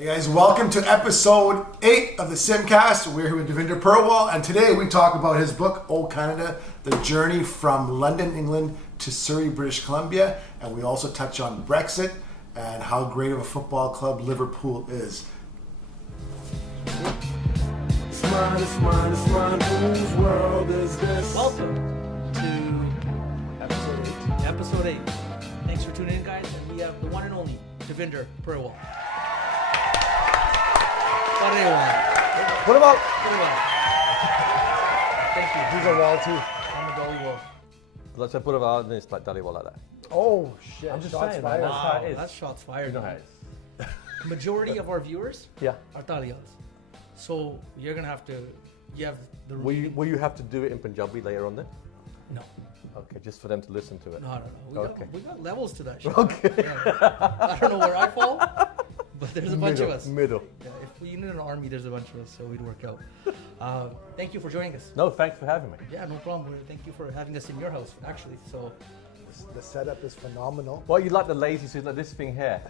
Hey guys, welcome to episode 8 of the SimCast. We're here with Divinder Purewal, and today we talk about his book, Old Canada, The Journey from London, England to Surrey, British Columbia, and we also touch on Brexit and how great of a football club Liverpool is. It's mine, whose world is this? Welcome to episode 8. Thanks for tuning in, guys, and we have the one and only Divinder Purewal. What about? Thank you. He's a wall too. I'm a Dolly Wolf. Let's put it out and it's like Dolly Wall like that. Oh shit! I'm just Shots saying, fired. that's how it Wow, is. that's shots fired. You know how it is. Majority of our viewers Yeah. are Dalians. So you're going to have to, you have the... Will you have to do it in Punjabi later on then? No. Okay, just for them to listen to it. No. We got levels to that shit. Okay. Yeah. I don't know where I fall, but there's a bunch of us. Middle. Yeah, if we needed an army, there's a bunch of us, so we'd work out. Thank you for joining us. No, thanks for having me. Yeah, no problem. Thank you for having us in your house, actually. So, The setup is phenomenal. Well, you like the lazy suit, like this thing here.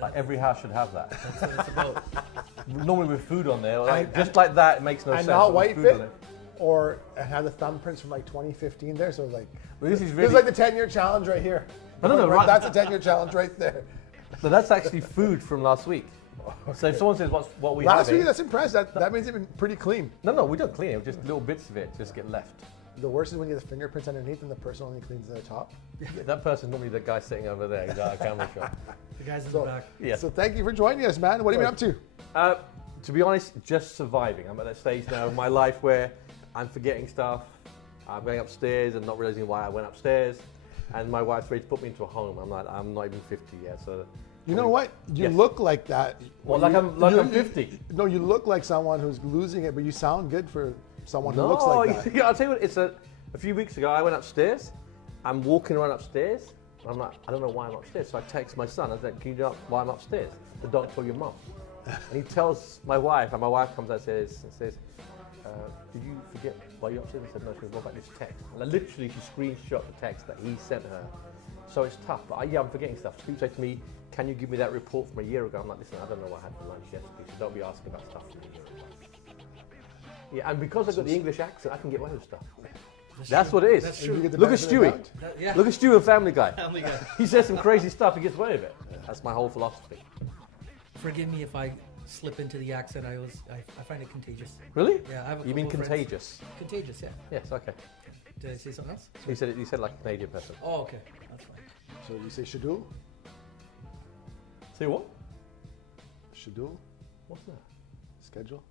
Like every house should have that. that's what it's about. Normally with food on there, like, just like that, it makes no And sense. not with white food fit, on it. or it had the thumbprints from like 2015 there. So like, But this is this really. is like the 10-year challenge right here. No, right. That's a 10-year challenge right there. But that's actually food from last week. So if someone says what we Last have, week, that's impressive. That means it's been pretty clean. no, we don't clean it. Just little bits of it just get left. The worst is when you have the fingerprints underneath and the person only cleans the top. That person's normally the guy sitting over there. He's out of camera shot. The guys in So, the back. Yeah. so thank you for joining us, man. What have you been up to? To be honest, just surviving. I'm at that stage now in my life where I'm forgetting stuff. I'm going upstairs and not realizing why I went upstairs. And my wife's ready to put me into a home. I'm like, I'm not even 50 yet. So, You know what? You Yes. look like that. well, like I'm 50. No, you look like someone who's losing it, but you sound good for someone who No, looks like that. I'll tell you what. It's a few weeks ago. I went upstairs. I'm walking around upstairs. And I'm like, I don't know why I'm upstairs. So I text my son. I said, can you know why I'm upstairs? The doctor told your mum. And he tells my wife, and my wife comes out and says, did you forget why you're upstairs? I said, no, she goes, what about this text? And literally, she screenshot the text that he sent her. So it's tough, but I'm forgetting stuff. She keeps saying to me, can you give me that report from a year ago? I'm like, listen, I don't know what I had for lunch yesterday, so don't be asking about stuff from a year ago. Yeah, and because I've got the English accent, I can get away with stuff. That's what it is. That's You true. get the Look at benefit of the Stewie. doubt. Yeah. Look at Stewie in Family Guy. Family Guy. He says some crazy stuff, he gets away with it. That's my whole philosophy. Forgive me if I slip into the accent. I find it contagious. Really? Yeah, I have a You mean couple of friends. contagious? Contagious, yeah. Yes, okay. Did I say something else? He said like a Canadian person. Oh, okay. That's fine. So you say schedule? Say what? Schedule? What's that? Schedule?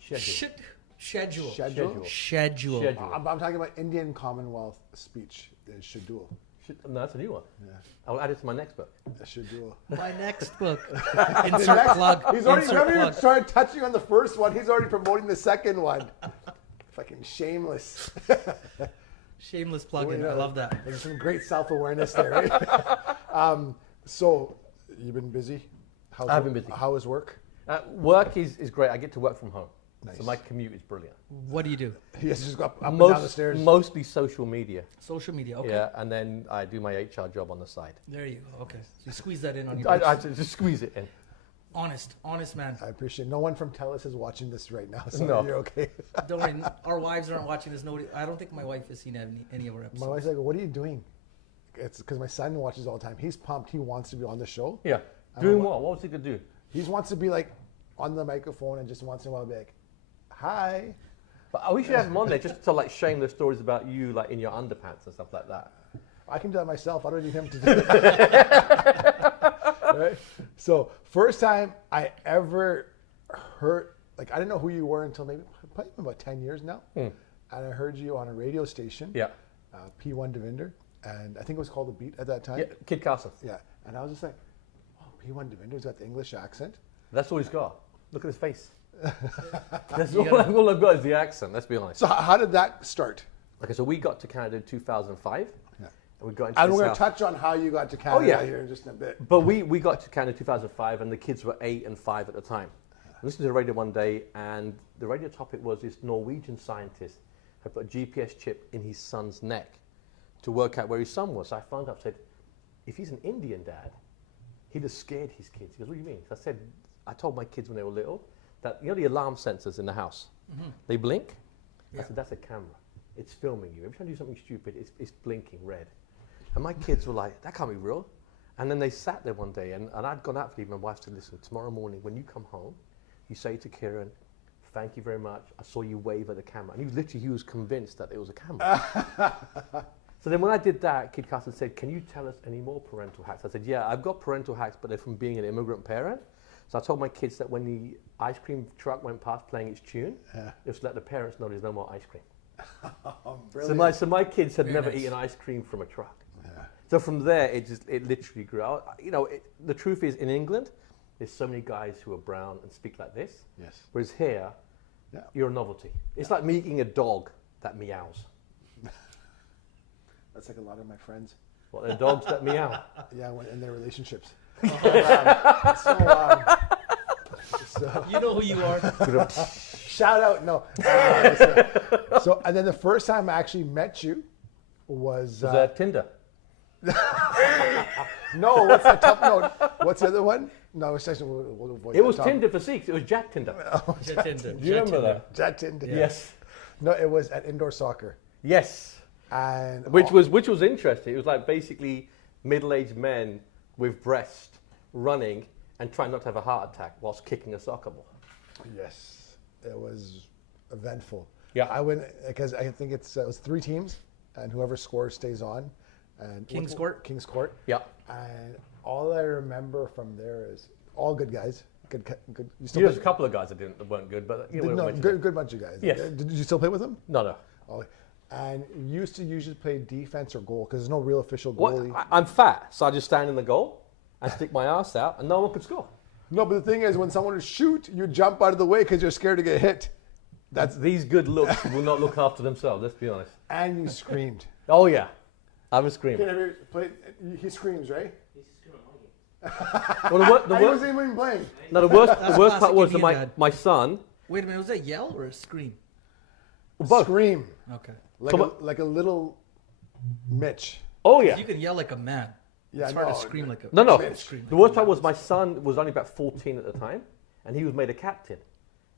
Schedule. Schedule. Schedule. Schedule. Schedule. I'm talking about Indian Commonwealth speech. Schedule. No, that's a new one. Yeah. I'll add it to my next book. Schedule. My next book. Insert plug. He's already Insert never even plug. started touching on the first one. He's already promoting the second one. Fucking shameless. Shameless plug-in. Well, I love that. There's some great self-awareness there, right? So, you've been busy? I've been busy. How is work? Work is great. I get to work from home. Nice. So my commute is brilliant. What do you do? He has to just go up and down the stairs. Mostly social media. Social media. Okay. Yeah, and then I do my HR job on the side. There you go. Okay. So you squeeze that in on your I books. just squeeze it in. Honest man. I appreciate it. No one from TELUS is watching this right now, so No. you're okay. Don't worry. Our wives aren't watching this. Nobody. I don't think my wife has seen any of our episodes. My wife's like, what are you doing? It's because my son watches all the time. He's pumped. He wants to be on the show. Yeah. Doing what? What was he going to do? He just wants to be like on the microphone and just once in a while be like, hi. But we should have him on there just to tell like shameless stories about you, like in your underpants and stuff like that. I can do that myself. I don't need him to do it. Right? So first time I ever heard, like I didn't know who you were until probably about 10 years now. And I heard you on a radio station, Yeah. P1 Divinder, and I think it was called The Beat at that time. Yeah, Kid Castle. Yeah. And I was just like, oh, P1 Divinder's got the English accent. That's all he's got. Look at his face. That's all I've got is the accent, let's be honest. So how did that start? Okay, so we got to Canada in 2005. Yeah. And we got into And the we're going to South. touch on how you got to Canada yeah. here in just a bit. But we got to Canada in 2005, and the kids were 8 and 5 at the time. I listened to the radio one day, and the radio topic was this Norwegian scientist had put a GPS chip in his son's neck to work out where his son was. So I found out, said, if he's an Indian dad, he'd have scared his kids. He goes, what do you mean? So I said, I told my kids when they were little that, you know the alarm sensors in the house, they blink? I said, that's a camera. It's filming you. Every time you do something stupid, it's blinking red. And my kids were like, that can't be real. And then they sat there one day, and I'd gone out to leave. My wife said, listen, tomorrow morning when you come home, you say to Kieran, thank you very much. I saw you wave at the camera. And he was convinced that it was a camera. So then when I did that, Kid Carson said, can you tell us any more parental hacks? I said, yeah, I've got parental hacks, but they're from being an immigrant parent. So I told my kids that when the ice cream truck went past playing its tune, just let the parents know there's no more ice cream. So my kids had never eaten ice cream from a truck. Yeah. So from there, it literally grew out. You know, the truth is, in England, there's so many guys who are brown and speak like this. Yes. Whereas here, you're a novelty. It's like me eating a dog that meows. That's like a lot of my friends. What, they're dogs that meow? Yeah, in their relationships. So you know who you are. Shout out, no. So, and then the first time I actually met you was that Tinder? No, what's the top? No, what's the other one? No, it's actually, we'll avoid it was that Tinder for Sikhs. It was Jack Tinder. Jet Tinder. Do you remember that? Jack Tinder. Yeah. Yes. No, it was at indoor soccer. Yes. And which was interesting. It was like basically middle-aged men with breasts running and trying not to have a heart attack whilst kicking a soccer ball. Yes, it was eventful. Yeah, I went because I think it was 3 teams, and whoever scores stays on. And King's Court. King's Court. Yeah. And all I remember from there is all good guys. Good. There's a couple of guys that weren't good, but you know, good bunch of guys. Yes. Did you still play with them? No. Oh. And used to usually play defense or goal because there's no real official goalie. Well, I'm fat, so I just stand in the goal and stick my ass out, and no one could score. No, but the thing is, when someone would shoot, you jump out of the way because you're scared to get hit. These good looks will not look after themselves. Let's be honest. And you screamed. Oh yeah, I was screaming. He screams, right? Well, I wasn't even playing. No, the worst part was that my son. Wait a minute, was that yell or a scream? Both. Scream. Okay. Like a little Mitch. Oh yeah. You can yell like a man. Yeah, it's hard to scream like a No. Scream The worst part was my son was only about 14 at the time, and he was made a captain.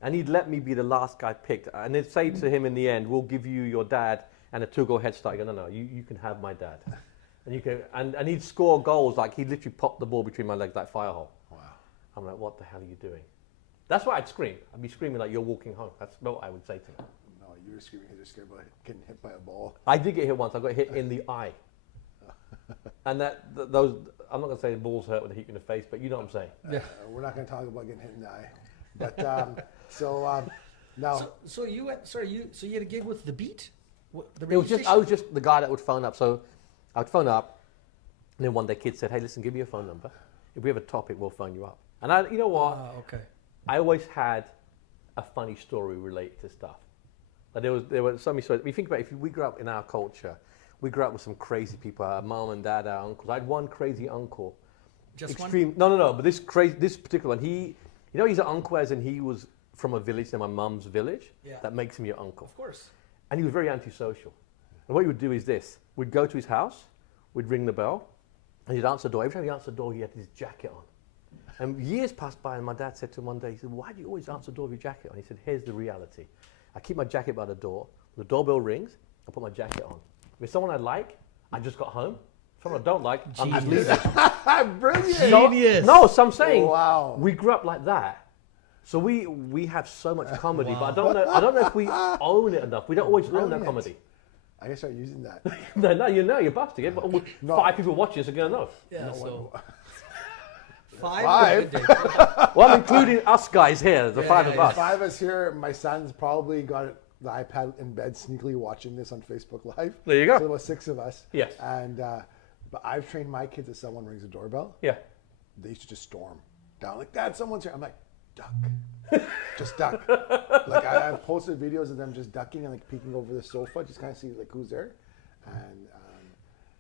And he'd let me be the last guy picked. And they'd say to him in the end, we'll give you your dad and a 2-goal head start. I go, no, you can have my dad. And you can, and he'd score goals, like he'd literally pop the ball between my legs like fire hole. Wow. I'm like, what the hell are you doing? That's why I'd scream. I'd be screaming like you're walking home. That's what I would say to him. No, you were screaming because you're scared about getting hit by a ball. I did get hit once. I got hit in the eye. And those, I'm not going to say the balls hurt when they hit you in the face, but you know what I'm saying. Yeah. We're not going to talk about getting hit in the eye. But now. So you had a gig with The Beat? I was just the guy that would phone up. So I'd phone up, and then one day kids said, hey, listen, give me your phone number. If we have a topic, we'll phone you up. And you know what? Okay. I always had a funny story related to stuff. Like there were so many stories. If you think about it, we grew up in our culture, we grew up with some crazy people, our mom and dad, our uncles. I had one crazy uncle. Just extreme, one? No, but this particular one, he's an uncle as in he was from a village, my mum's village, that makes him your uncle. Of course. And he was very antisocial. And what he would do is this. We'd go to his house, we'd ring the bell, and he'd answer the door. Every time he answered the door, he had his jacket on. And years passed by, and my dad said to him one day, he said, why do you always answer the door with your jacket on? He said, here's the reality. I keep my jacket by the door. When the doorbell rings, I put my jacket on. If it's someone I like, I just got home. If someone I don't like, I'm just leaving. Brilliant. Genius. No, so I'm saying, wow. We grew up like that. So we have so much comedy, but I don't know if we own it enough. We don't always own that comedy. I gotta start using that. no, you're busting it. But 5 people watching us are gonna know. Yeah, no, so 5. Well, I'm including us guys here, the 5 of us. 5 of us here. My son's probably got the iPad in bed, sneakily watching this on Facebook Live. There you go. So there was 6 of us. Yes. And but I've trained my kids if someone rings the doorbell. Yeah. They used to just storm down like, Dad, someone's here. I'm like, duck. Just duck. Like I posted videos of them just ducking and like peeking over the sofa, just kind of see like who's there, and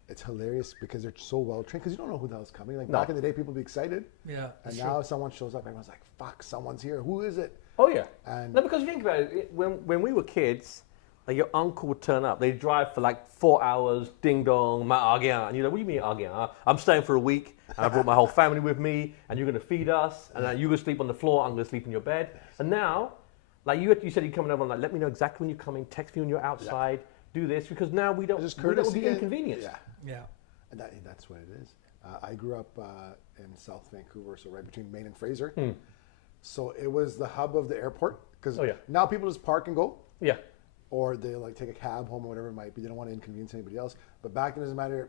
it's hilarious because they're so well trained. Because you don't know who the hell's coming. Like back in the day, people would be excited. Yeah. And now if someone shows up, everyone's like, "Fuck, someone's here. Who is it?" Oh yeah. And no, because you think about it, when we were kids, like your uncle would turn up. They drive for like 4 hours, ding dong, and you're like, what do you mean again? I'm staying for a week, and I brought my whole family with me, and you're going to feed us, and you're going to sleep on the floor, I'm going to sleep in your bed. And now, like you said you're coming over, like, let me know exactly when you're coming, text me when you're outside, do this, because now we don't be inconvenienced. Yeah. And that's what it is. I grew up in South Vancouver, so right between Maine and Fraser. So it was the hub of the airport, because now people just park and go. Yeah. Or they like take a cab home or whatever it might be. They don't want to inconvenience anybody else. But back then, it doesn't matter.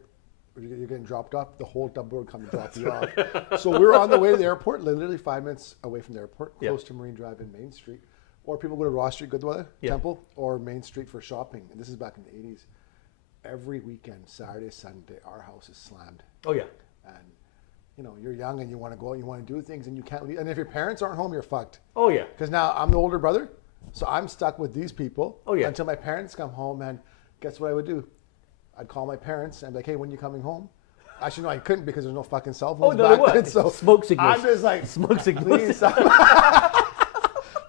You're getting dropped off. The whole double would come and drop you off. So we were on the way to the airport, literally 5 minutes away from the airport, close to Marine Drive and Main Street. Or people go to Ross Street, Goodweather Temple, or Main Street for shopping. And this is back in the 80s. Every weekend, Saturday, Sunday, our house is slammed. Oh yeah. And you know, you're young and you want to go out, you want to do things, and you can't leave. And if your parents aren't home, you're fucked. Oh yeah. Because now I'm the older brother, so I'm stuck with these people. Oh yeah. Until my parents come home, and guess what I would do? I'd call my parents and be like, hey, when you coming home? Actually, no, I couldn't because there's no fucking cell phones back then. So smoke signals. I'm just like, smoke signals.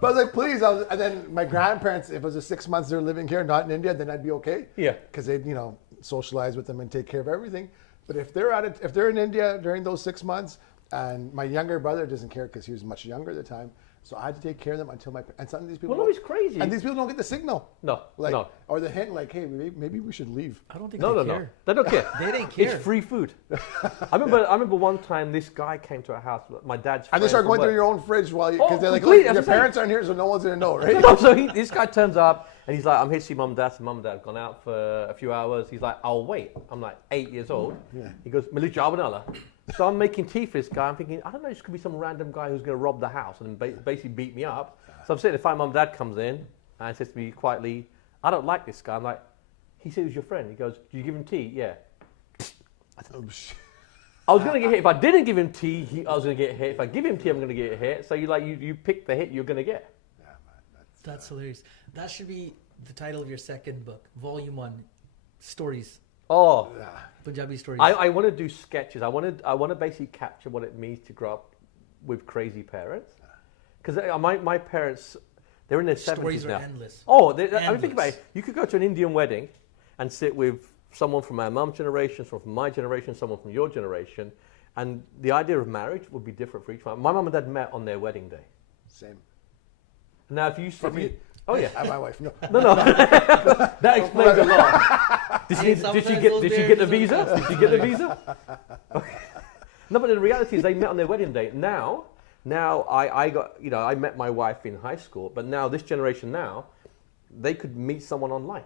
But I was like, please. And then my grandparents, if it was 6 months they're living here, not in India, then I'd be okay. Yeah. Because they'd, you know, socialize with them and take care of everything. But if they're in India during those 6 months, and my younger brother doesn't care because he was much younger at the time, so I had to take care of them until and some of these people. Well, no, it's crazy. And these people don't get the signel. No, no. Or the hint, like, hey, maybe we should leave. I don't think no, they no, care. no. They don't care. They didn't care. It's free food. I remember one time this guy came to our house. My dad's. And they start going through your own fridge while because they're like, your parents aren't here, so no one's gonna know, right? No, so this guy turns up and he's like, I'm here to see mum and dad. So mum and dad have gone out for a few hours. He's like, I'll wait. I'm like 8 years old. Yeah. He goes, Malik Jabanala. So I'm making tea for this guy. I'm thinking, I don't know, this could be some random guy who's going to rob the house and basically beat me up. So I'm sitting there, finally mum and dad comes in and says to me quietly, I don't like this guy. I'm like, he said he was your friend. He goes, do you give him tea? Yeah. I was going to get hit. If I didn't give him tea, I was going to get hit. If I give him tea, I'm going to get hit. So you pick the hit you're going to get. Yeah, man, that's hilarious. That should be the title of your second book, Volume 1, Stories. Oh, Punjabi stories. I want to do sketches. I want to basically capture what it means to grow up with crazy parents. Because my parents, they're in their 70s now. Stories are endless. Oh, I mean, think about it. You could go to an Indian wedding and sit with someone from my mum's generation, someone from my generation, someone from your generation, and the idea of marriage would be different for each one. My mum and dad met on their wedding day. Same. Now, if you... For me. Oh, yeah. And my wife. No. No. That explains a lot. Did she get the visa? Did she get the visa? Okay. No, but the reality is they met on their wedding day. Now I got, I met my wife in high school, but now this generation now, they could meet someone online.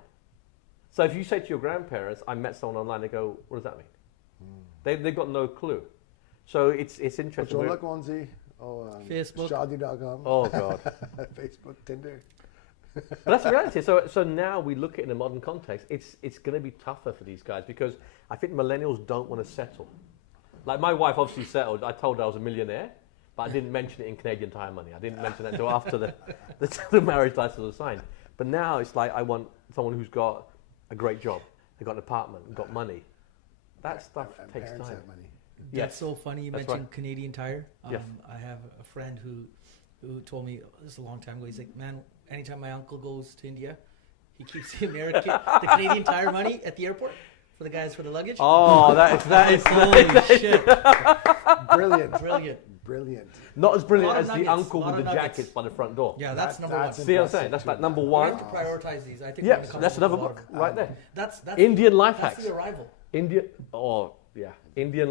So if you say to your grandparents, I met someone online, they go, what does that mean? They've got no clue. So it's interesting. Facebook. Shadi.com. Oh, God. Facebook, Tinder. But that's the reality. So now we look at it in a modern context. It's going to be tougher for these guys because I think millennials don't want to settle. Like my wife obviously settled. I told her I was a millionaire, but I didn't mention it in Canadian Tire money. I didn't mention it until after the marriage license was signed. But now it's like I want someone who's got a great job, they've got an apartment, got money. That stuff takes time. Have money. That's so funny you mentioned right. Canadian Tire. Yes. I have a friend who told me, this is a long time ago, he's like, man, anytime my uncle goes to India, he keeps the Canadian Tire money at the airport for the guys for the luggage. Oh, that is holy shit. Brilliant. Not as brilliant as nuggets, the uncle with the nuggets. jackets by the front door. Yeah, that's number one. See what I'm saying? That's like number We one. have to prioritize these. I think Yeah, that's another book right there. That's Indian life that's hacks. the arrival. Indian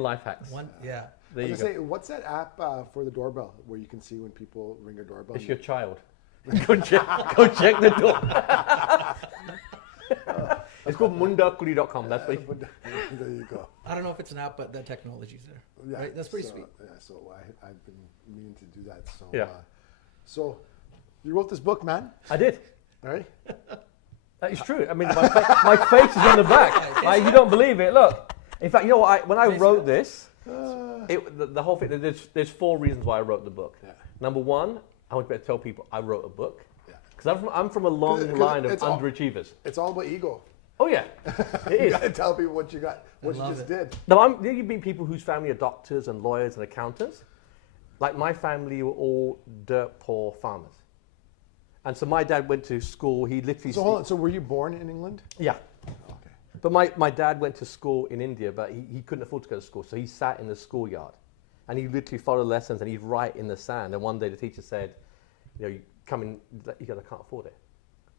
life hacks. Yeah. There you go. Say, what's that app for the doorbell where you can see when people ring your doorbell? It's your child. Go check the door. It's called mundakuri.com. That's what There you go. I don't know if it's an app, but the technology's there. Yeah, right? That's pretty sweet. Yeah, so I've been meaning to do that. So, Yeah. So you wrote this book, man. I did. All right. That is true. I mean, my face is on the back. Like, you don't believe it. Look. In fact, you know what? When I wrote this, the whole thing. There's 4 reasons why I wrote the book. Yeah. Number 1, I want to tell people I wrote a book. Because I'm from a long line of underachievers. It's all about ego. Oh yeah, it is. You got to tell people what you got, what you just did. No, you meet people whose family are doctors and lawyers and accountants. Like my family were all dirt poor farmers, And so my dad went to school. He literally. So hold on. So were you born in England? Yeah. Okay. But my dad went to school in India, but he couldn't afford to go to school, so he sat in the schoolyard, and he literally followed lessons, and he'd write in the sand. And one day the teacher said, you come in, he goes, I can't afford it.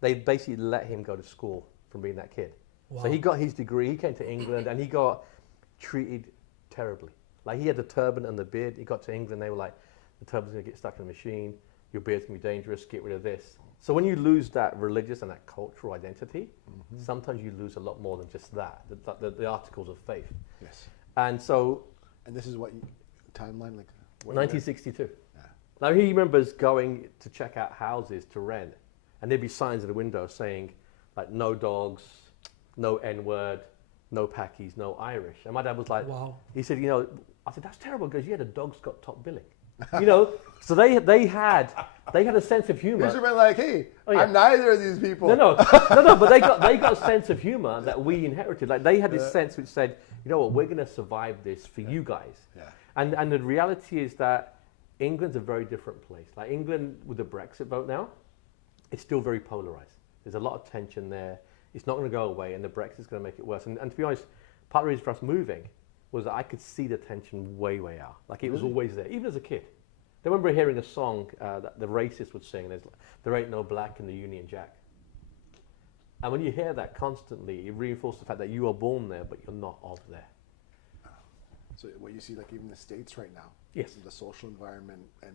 They basically let him go to school from being that kid. Wow. So he got his degree. He came to England, and he got treated terribly. Like, he had the turban and the beard. He got to England, they were like, the turban's gonna get stuck in the machine. Your beard's gonna be dangerous. Get rid of this. So when you lose that religious and that cultural identity, sometimes you lose a lot more than just that, the articles of faith. Yes. And so, And this is what timeline, like what year? 1962. Yeah. Now he remembers going to check out houses to rent, and there'd be signs at the window saying, like, no dogs, no N-word, no Pakis, no Irish. And my dad was like, Wow. he said, I said, that's terrible, because the dog's got top billing. So they had a sense of humor. You should have been like, hey, Oh, yeah. I'm neither of these people. No, but they got a sense of humor that we inherited. Like, they had this sense which said, you know what, we're going to survive this for you guys. Yeah. And the reality is that England's a very different place. Like, England with the Brexit vote now, it's still very polarized. There's a lot of tension there. It's not going to go away, and the Brexit's going to make it worse. And to be honest, part of the reason for us moving was that I could see the tension way, way out. Like, it was always there, even as a kid. I remember hearing a song that the racist would sing, there ain't no black in the Union Jack. And when you hear that constantly, it reinforces the fact that you are born there, but you're not of there. So what you see, like even the States right now. Yes. The social environment and.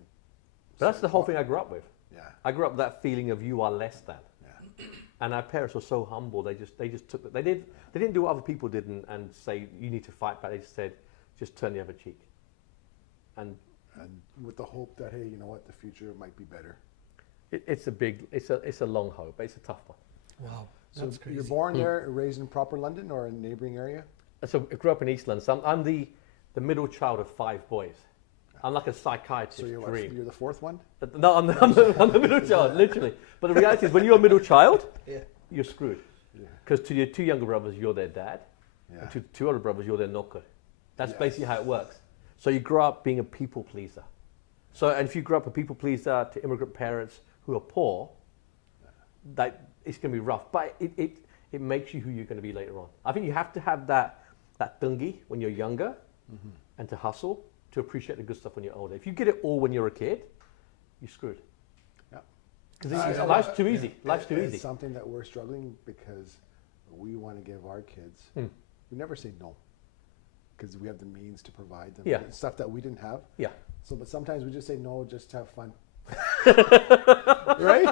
But that's the whole thing I grew up with. Yeah. I grew up with that feeling of you are less than. Yeah. And our parents were so humble, they just took it. They didn't do what other people did and say, you need to fight back. They just said, just turn the other cheek. And with the hope that, hey, you know what, the future might be better. it's a long hope, but it's a tough one. Wow. So That's crazy. you're born there, raised in proper London or a neighboring area? So I grew up in East London. So I'm the middle child of 5 boys. I'm like a psychiatrist's So you're dream. the fourth one? No, I'm the middle child, literally. But the reality is, when you're a middle child, Yeah. you're screwed. Yeah. Because to your 2 younger brothers, you're their dad. Yeah. And to 2 older brothers, you're their knocker. That's Yes. basically how it works. So you grow up being a people pleaser. So, and if you grow up a people pleaser to immigrant parents who are poor, that it's going to be rough. But it makes you who you're going to be later on. I think you have to have that tungi when you're younger, and to hustle to appreciate the good stuff when you're older. If you get it all when you're a kid, you're screwed. Yeah. Because life's too easy. Life's too It's easy. something that we're struggling because we want to give our kids, we never say no. Because we have the means to provide them. Yeah. Stuff that we didn't have. Yeah. So, but sometimes we just say no just to have fun. Right?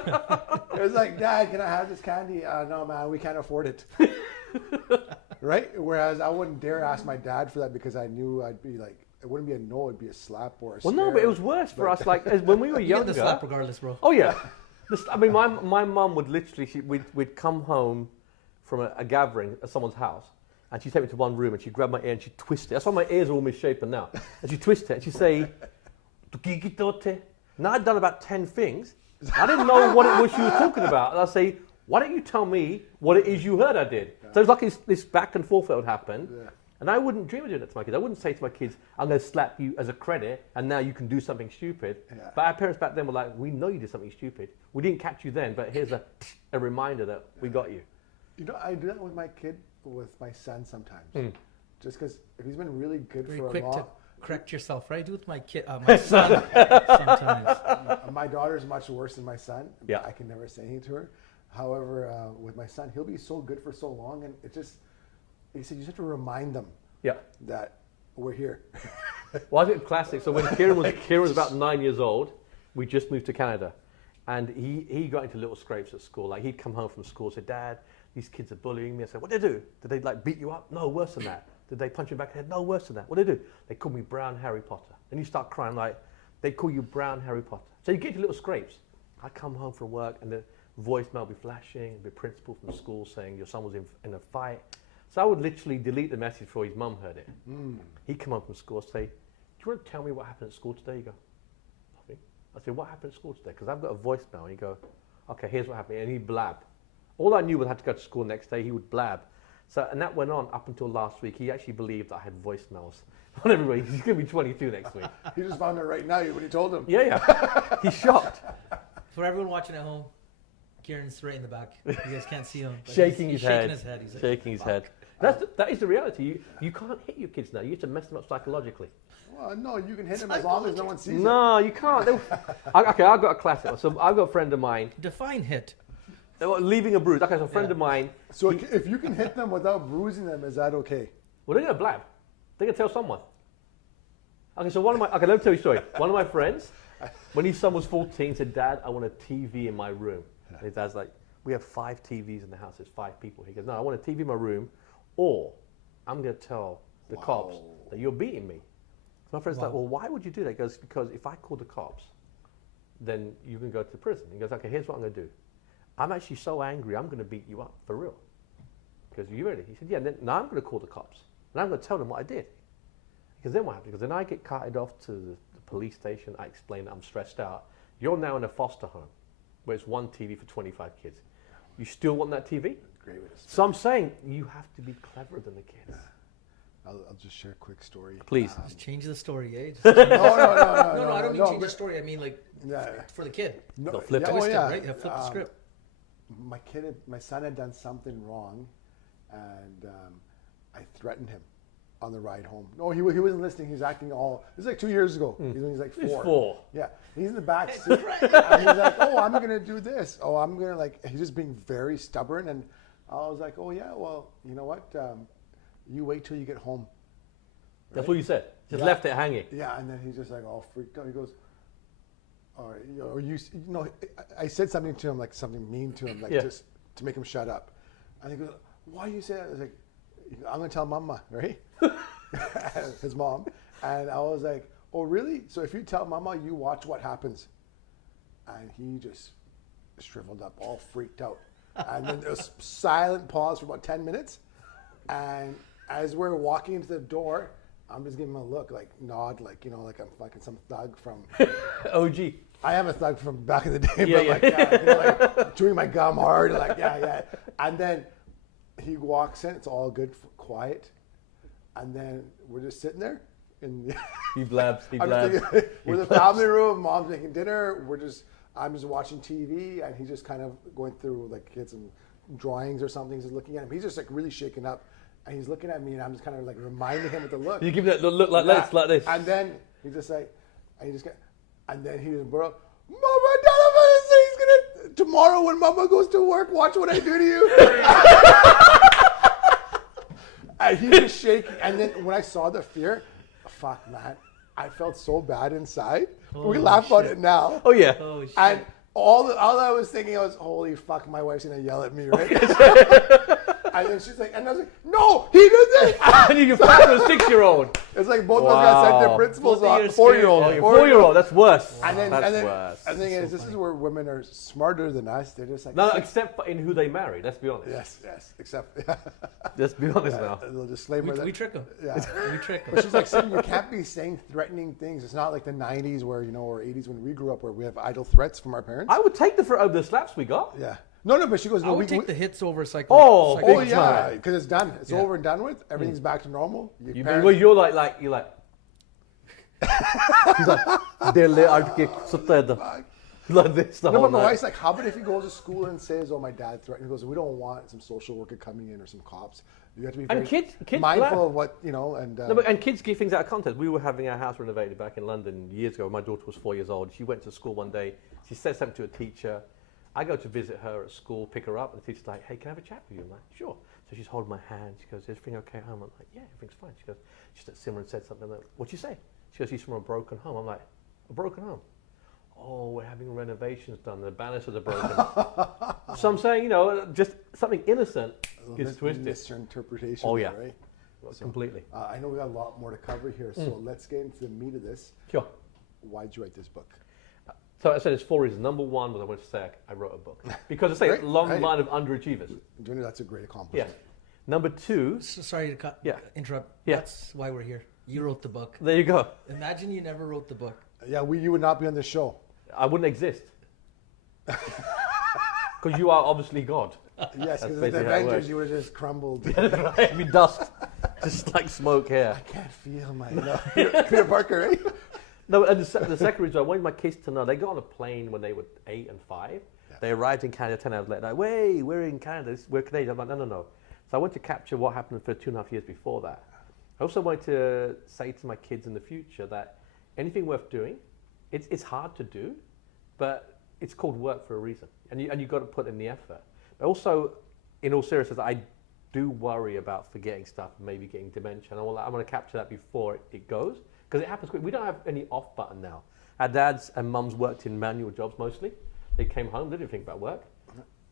It's like, Dad, can I have this candy? No, man, we can't afford it. Right? Whereas I wouldn't dare ask my dad for that because I knew I'd be like, it wouldn't be a no, it'd be a slap or a Well, no, stare. but it was worse for us. Like, when we were You get younger. the slap regardless, bro. Oh yeah, I mean, my mum would literally, we'd come home from a gathering at someone's house, and she'd take me to one room and she'd grab my ear and she'd twist it. That's why my ears are all misshapen now. And she'd twist it and she'd say, "Tukikitote." Now I'd done about 10 things. I didn't know what it was she was talking about. And I'd say, "Why don't you tell me what it is you heard I did?" So it was like this back and forth that would happen. Yeah. And I wouldn't dream of doing that to my kids. I wouldn't say to my kids, "I'm going to slap you as a credit, and now you can do something stupid." Yeah. But our parents back then were like, "We know you did something stupid. We didn't catch you then, but here's a reminder that we got you." You know, I do that with my kid, with my son sometimes. Just because if he's been really good Very for quick a long... to correct yourself, right? Do it with my kid, my son sometimes. My daughter's much worse than my son. Yeah. I can never say anything to her. However, with my son, he'll be so good for so long, and it just... He said, you just have to remind them Yeah. that we're here. Well, I think classic. So when Kieran was about 9 years old, we just moved to Canada, and he got into little scrapes at school. Like, he'd come home from school and say, "Dad, these kids are bullying me." I said, "What did they do? Did they like beat you up?" "No, worse than that." "Did they punch you back in the head?" "No, worse than that." "What did they do?" "They called me Brown Harry Potter." And you start crying like, they call you Brown Harry Potter. So you get your little scrapes. I come home from work and the voicemail would be flashing, the principal from school saying your son was in a fight. So I would literally delete the message before his mum heard it. He'd come home from school and say, "Do you want to tell me what happened at school today?" You go, "Nothing." I said, "What happened at school today?" Because I've got a voicemail. And you go, "Okay, here's what happened." And he'd blab. All I knew was I had to go to school next day. He would blab. So, and that went on up until last week. He actually believed that I had voicemails on everybody. He's going to be 22 next week. He just found it right now when you told him. Yeah. He's shocked. For everyone watching at home, Kieran's right in the back. You guys can't see him. But shaking he's his head. Shaking his head. He's like, Shaking his "Fuck." head. That is the reality. You can't hit your kids now. You have to mess them up psychologically. Well, no, you can hit them as long as no one sees it. No, you can't. Okay, I've got a classic one. So I've got a friend of mine. Define hit. Leaving a bruise. Okay, so a friend of mine. So if you can hit them without bruising them, is that okay? Well, they're going to blab. They're going to tell someone. Okay, so let me tell you a story. One of my friends, when his son was 14, said, "Dad, I want a TV in my room." And his dad's like, "We have 5 TVs in the house. There's 5 people." He goes, "No, I want a TV in my room, or I'm going to tell the cops that you're beating me." So my friend's like, "Well, why would you do that?" He goes, "Because if I call the cops, then you can go to prison." He goes, "Okay, here's what I'm going to do. I'm actually so angry, I'm going to beat you up, for real." Because you ready? He said, "Yeah, now I'm going to call the cops. And I'm going to tell them what I did." Because then what happens? Because then I get carted off to the police station. I explain that I'm stressed out. You're now in a foster home where it's 1 TV for 25 kids. You still want that TV? Great way to start. So I'm saying you have to be cleverer than the kids. I'll just share a quick story. Please. Just change the story, eh? Just No, no, I don't mean change the story. I mean like for the kid. No, flip it. oh, Twist it, yeah. right? Yeah, flip the script. My son had done something wrong, and I threatened him on the ride home. No, he wasn't listening. He was acting all. This is like 2 years ago. He's like 4. He's 4. Yeah, he's in the back seat, and he's like, "Oh, I'm gonna do this. Oh, I'm gonna like." He's just being very stubborn, and I was like, "Oh yeah, well, you know what? You wait till you get home." That's what you said. Just Yeah. left it hanging. Yeah, and then he's just like all freaked out. He goes, "All right, you know, I said something to him, like something mean to him, like just to make him shut up." And he goes, "Why you say that?" I was like, "I'm gonna tell Mama, right?" His mom. And I was like, "Oh, really? So if you tell Mama, you watch what happens." And he just shriveled up, all freaked out. And then there was silent pause for about 10 minutes. And as we're walking into the door, I'm just giving him a look, like nod, like, you know, like I'm fucking some thug from OG. I am a thug from back in the day, Yeah, but yeah. like, yeah, you know, like chewing my gum hard, like, yeah. And then he walks in, it's all good, quiet. And then we're just sitting there. He blabs. We're in the family room, mom's making dinner, I'm just watching TV, and he's just kind of going through, like, he had some drawings or something, he's looking at him. He's just like really shaken up, and he's looking at me, and I'm just kind of like reminding him with the look. You give that look like this, like this. And then he's just like, and then he just bro, "Mama, Dad, I'm gonna say he's gonna tomorrow when Mama goes to work. Watch what I do to you." And he was shaking. And then when I saw the fear, fuck, man, I felt so bad inside. We laugh about it now. Oh, yeah. Oh shit. And all I was thinking, I was, holy fuck, my wife's gonna yell at me, right? And then she's like, and I was like, "No, he did this." And you found a 6-year-old. It's like both of us got sent to principal's Both of you are office. 4-year-old. Oh, your 4-year-old. That's worse. And then, That's and then worse. the thing is, this is where women are smarter than us. They're just like, No, except for in who they marry. Let's be honest. yes, except Let's be honest now. a little disclaimer. we trick them. Yeah. We trick them. But she's like, "Sim, you can't be saying threatening things. It's not like the 90s where, you know, or 80s when we grew up where we have idle threats from our parents." I would take the over the slaps we got. Yeah. No, but she goes, I "No, would take the hits over psycho. Oh, Oh, big yeah, time. because it's done. It's Yeah. over and done with. Everything's back to normal. You're like you're like He's like "Delle arke sotted." Like this the No, whole but my night. wife's like, "How about if he goes to school and says, 'Oh, my dad threatened'?" He goes, "We don't want some social worker coming in or some cops. You have to be very And kids mindful blab. of what, you know." And No, but, and kids give things out of context. We were having our house renovated back in London years ago. My daughter was 4 years old. She went to school one day. She said something to a teacher. I go to visit her at school, pick her up, and the teacher's like, "Hey, can I have a chat with you?" I'm like, "Sure." So she's holding my hand. She goes, "Is everything okay at home?" I'm like, "Yeah, everything's fine." She goes, Simran said something. I'm like, "What'd you say?" She goes, "She's from a broken home." I'm like, "A broken home?" "Oh, we're having renovations done. The banisters are broken." So I'm saying, you know, just something innocent gets twisted. Misinterpretation. Oh, yeah. Right? Completely. I know we got a lot more to cover here, so let's get into the meat of this. Sure. Why'd you write this book? So I said there's 4 reasons. Number 1 was I wanted to say I wrote a book. Because I say Great. a long Hey. line of underachievers. Junior, that's a great Yeah. accomplishment. Number 2, Sorry to interrupt. Yeah. That's why we're here. You wrote the book. there you go. Imagine you never wrote the book. Yeah, you would not be on this show. I wouldn't exist. Because you are obviously God. Yes, because the basically how it Avengers, works. you would have just crumbled. It'd be dust. Just like smoke here. I can't feel my Peter Parker, right? No, and the second reason I wanted my kids to know, they got on a plane when they were 8 and 5. Yeah. They arrived in Canada 10 hours later. Like, wait, we're in Canada. We're Canadian. I'm like, no. So I wanted to capture what happened for 2.5 years before that. I also wanted to say to my kids in the future that anything worth doing, it's hard to do, but it's called work for a reason. And you've got to put in the effort. But also, in all seriousness, I do worry about forgetting stuff, maybe getting dementia. And I want to capture that before it goes. Because it happens quick. We don't have any off button now. Our dads and mums worked in manual jobs mostly. They came home, they didn't think about work.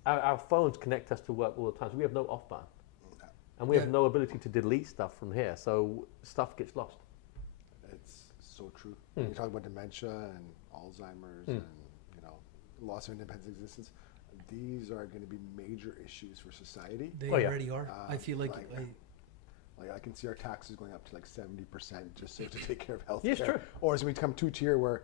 Our phones connect us to work all the time, so we have no off button. And we have no ability to delete stuff from here, so stuff gets lost. It's so true. When you talk about dementia and Alzheimer's and loss of independent existence, these are going to be major issues for society. They already are. I feel like I can see our taxes going up to like 70% just so to take care of health Yes, care. true. Or as we become two-tier where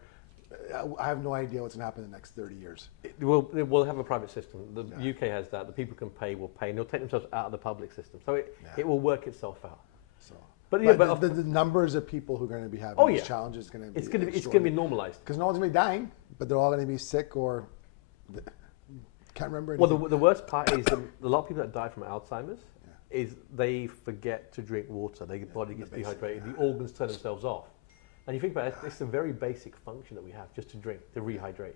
I have no idea what's going to happen in the next 30 years. We'll have a private system. The UK has that. The people can pay will pay, and they'll take themselves out of the public system. So it will work itself out. So, but the numbers of people who are going to be having these challenges is going to be it's going to be normalized. Because no one's going to be dying, but they're all going to be sick or can't remember anything. Well, the worst part is a lot of people that die from Alzheimer's is they forget to drink water. Their body gets dehydrated. The organs turn themselves off. And you think about it, it's a very basic function that we have just to drink, to rehydrate.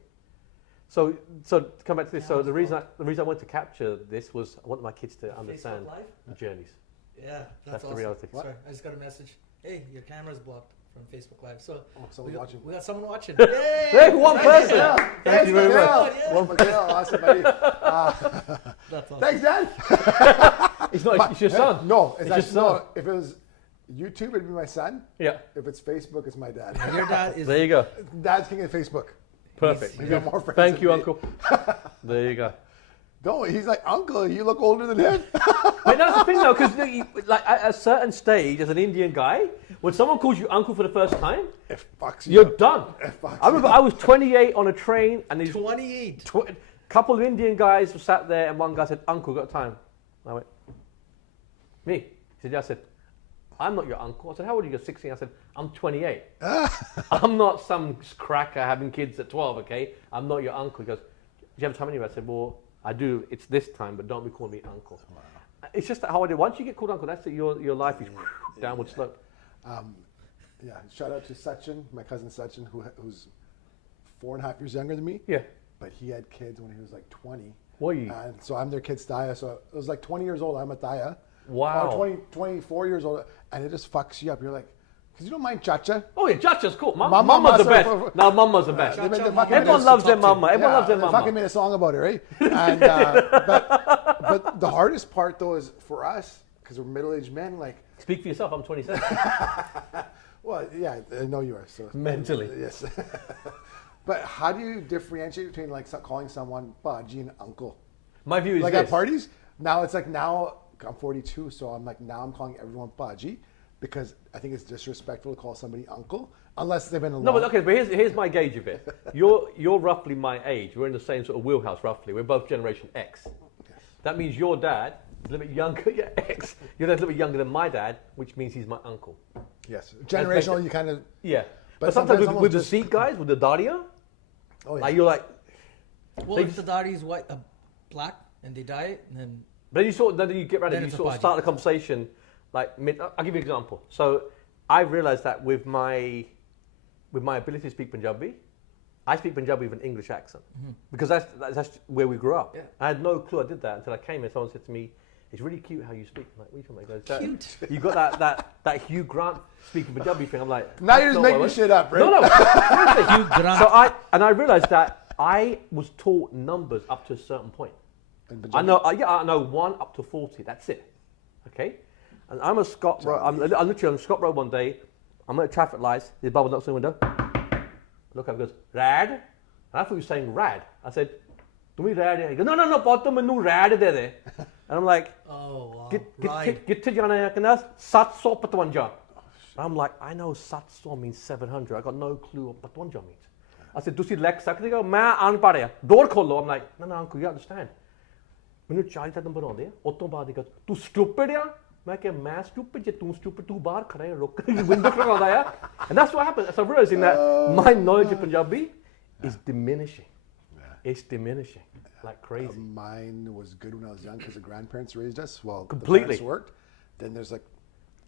So to come back to this, so the reason I wanted to capture this was I want my kids to understand journeys. Yeah, that's the awesome. reality. Sorry, I just got a message. Hey, your camera's blocked from Facebook Live. So someone's watching. We got someone watching. Yay! Hey, one person. Yeah. Thank you very much. One person. Awesome, buddy. That's awesome. Thanks, Dad. It's not. It's your son. No, it's your son. If it was YouTube, it'd be my son. Yeah. If it's Facebook, it's my dad. Your dad is. There you go. Dad's king of Facebook. Perfect. He's got more friends Thank than you, me. Uncle. There you go. No, he's like, Uncle, you look older than him. But that's the thing, though, because like at a certain stage, as an Indian guy, when someone calls you uncle for the first time, It fucks you you're up. done. It fucks I remember you I was 28 on a train, and these 28. couple of Indian guys were sat there, and one guy said, "Uncle, got time?" I went, "Me?" He said, "Yeah." I said, "I'm not your uncle." I said, "How old are you?" He goes, 16. I said, "I'm 28. I'm not some cracker having kids at 12, okay? I'm not your uncle." He goes, "Do you have time anyway?" I said, "Well, I do. It's this time, but don't be calling me uncle." It's just how I do. Once you get called uncle, that's it. Your life is downward slope. Yeah, shout out to Sachin, my cousin Sachin, who's 4.5 years younger than me. Yeah. But he had kids when he was like 20. What And so I'm their kid's Thaya. So it was like 20 years old, I'm a Thaya. Wow. 24 years old. And it just fucks you up. You're like, because you don't mind Chacha. Oh yeah, Chacha's cool. Mama's Mama's the best. so- No, Mama's the best. They made- they Chacha, fucking Everyone made loves a- their mama. Everyone loves their They mama. fucking made a song about it, right? And, but the hardest part though is for us, because we're middle-aged men, like, Speak for yourself. I'm 27. well, yeah, I know you are. So Mentally. yes. But how do you differentiate between like calling someone Baji and uncle? My view is Like this. at parties, now it's like now I'm 42, so I'm like now I'm calling everyone Baji because I think it's disrespectful to call somebody uncle unless they've been alone. No, but okay, but here's my gauge of it. You're roughly my age. We're in the same sort of wheelhouse, roughly. We're both Generation X. That means your dad is a little bit younger. Yeah, X. Your dad's a little bit younger than my dad, which means he's my uncle. Yes, generational. You kind of Yeah. But But sometimes sometimes with the almost Sikh guys, with the Daria, oh yeah. like you're like, Well, if the daddy is white, black, and they dye it, then but then you get ready, Then you it's a sort of Baji. start the conversation. Like, I'll give you an example. So I realised that with my ability to speak Punjabi, I speak Punjabi with an English accent because that's where we grew up. Yeah. I had no clue I did that until I came here. Someone said to me, "It's really cute how you speak." I'm like, what are you talking about? Cute. You got that Hugh Grant speaking Punjabi thing. I'm like, now you're that's just not making what I shit up, right? No, seriously. Hugh Grant. So I realised that I was taught numbers up to a certain point. In I Punjabi? know, I know 1 up to 40. That's it. Okay, and I'm a Scott Road. I'm literally on Scott Road one day. I'm at traffic lights. There's Bubba knocks on the window. Look up, goes rad. And I thought he was saying rad. I said, "Do we rad?" He goes, "No, bottom menu rad de de." And I'm like, oh wow, "Get to jana hai kana 755." I'm like, I know 700 means 700. I got no clue what 55 means. I said, "Tusi lek sakde ho? Main unpad hai. Door kholo." I'm like, "No, uncle, you understand. ਮੈਨੂੰ 40 ਦਾ number ਆਉਂਦੇ ਆ ਉਸ ਤੋਂ ਬਾਅਦ ਹੀ ਤੂੰ stupid ਆ मैं क्या मैं stupid या तू बाहर खड़ा है रुक window खड़ा होता है and that's what happened. So I'm realizing that my knowledge of Punjabi is diminishing. It's diminishing like crazy. Mine was good when I was young because the grandparents raised us. Well, Completely. the parents worked. Then there's like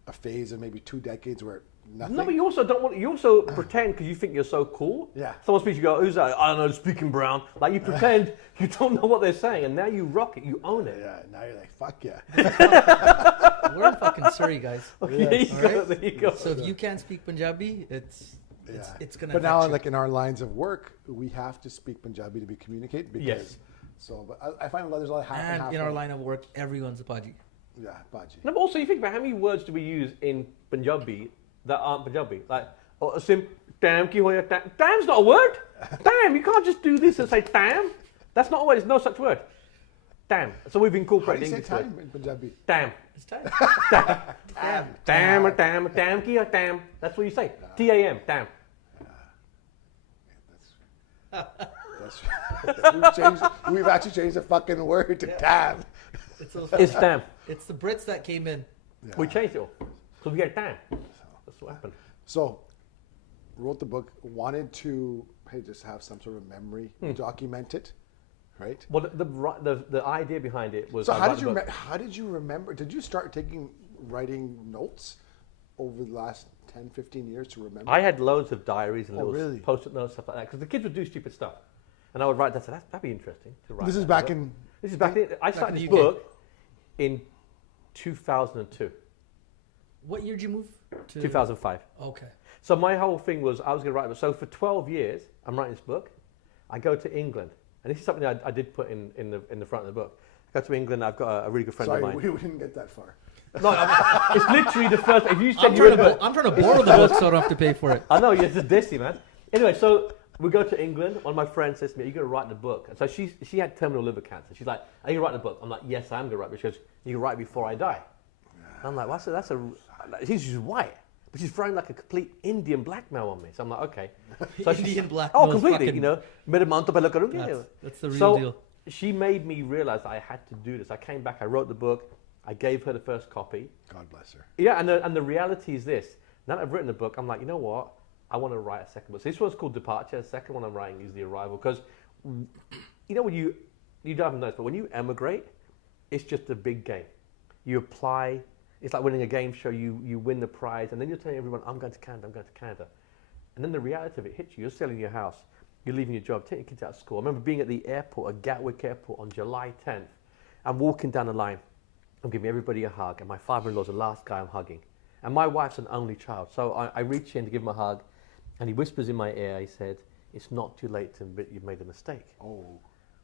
a phase of maybe 2 decades where nothing. No, but you also don't want. You also pretend because you think you're so cool. Yeah. Someone speaks, you go, "Who's that?" I don't know, speaking brown. Like you pretend you don't know what they're saying, and now you rock it. You own it. Yeah. Now you're like, fuck yeah. We're in fucking Surrey, guys. There you go. Alright. There you go. So if you can't speak Punjabi, it's gonna. But now, affect you. like in our lines of work, we have to speak Punjabi to be communicate because. Yes. So, but I find there's a lot of half and half. And in our line of work, everyone's a Paji. Yeah, Baji. No, but also you think about how many words do we use in Punjabi that aren't Punjabi? Like, sim, damn, ki hoya, damn. Damn's not a word. Damn, you can't just do this and say damn. That's not a word. There's no such word. Damn. So we've How do incorporated you say English time word. in Punjabi? Damn. It's time. Damn, ki or damn. That's what you say. T-A-M, damn. We've actually changed the fucking word to damn. It's those. It's damn. It's the Brits that came in. We changed it all. So we get damn. That's what happened. So, wrote the book, wanted to just have some sort of memory, document it, right? Well, the idea behind it was. So I how write did the you book. how did you remember? Did you start writing notes over the last 10, 15 years to remember? I had loads of diaries and little really? post-it notes, stuff like that, because the kids would do stupid stuff. And I would write that, so that'd be interesting to write. This is that. back in. This is back in. I started in this the UK. book in 2002, What year did you move to? 2005. Okay. So my whole thing was I was going to write it. So for 12 years, I'm writing this book. I go to England, and this is something I did put in the front of the book. I go to England. I've got a really good friend Sorry, of mine. we didn't get that far. No, it's literally the first. If you said you read a book, I'm trying to borrow the book so I don't have to pay for it. I know, it's a dissy, man. Anyway, so we go to England. One of my friends says to me, "Are you going to write the book?" And so she had terminal liver cancer. She's like, "Are you going to write the book?" I'm like, "Yes, I am going to write it." She goes, "You can write before I die." And I'm like, well, she's white, but she's throwing like a complete Indian blackmail on me. So I'm like, okay. So Indian blackmail. Oh, completely, you know. Mere maan to pehle karungi. That's the real So deal. she made me realize I had to do this. I came back, I wrote the book, I gave her the first copy. God bless her. Yeah, and the reality is this. Now that I've written the book, I'm like, you know what? I want to write a second book. So this one's called Departure. The second one I'm writing is The Arrival. Because, you know, when you don't have notes, but when you emigrate, it's just a big game. You apply. It's like winning a game show. You win the prize, and then you're telling everyone, I'm going to Canada, I'm going to Canada. And then the reality of it hits you. You're selling your house. You're leaving your job, taking your kids out of school. I remember being at the airport, at Gatwick Airport on July 10th. I'm walking down the line. I'm giving everybody a hug, and my father-in-law's the last guy I'm hugging. And my wife's an only child. So I reach in to give him a hug, and he whispers in my ear, he said, "It's not too late to admit you've made a mistake." Oh.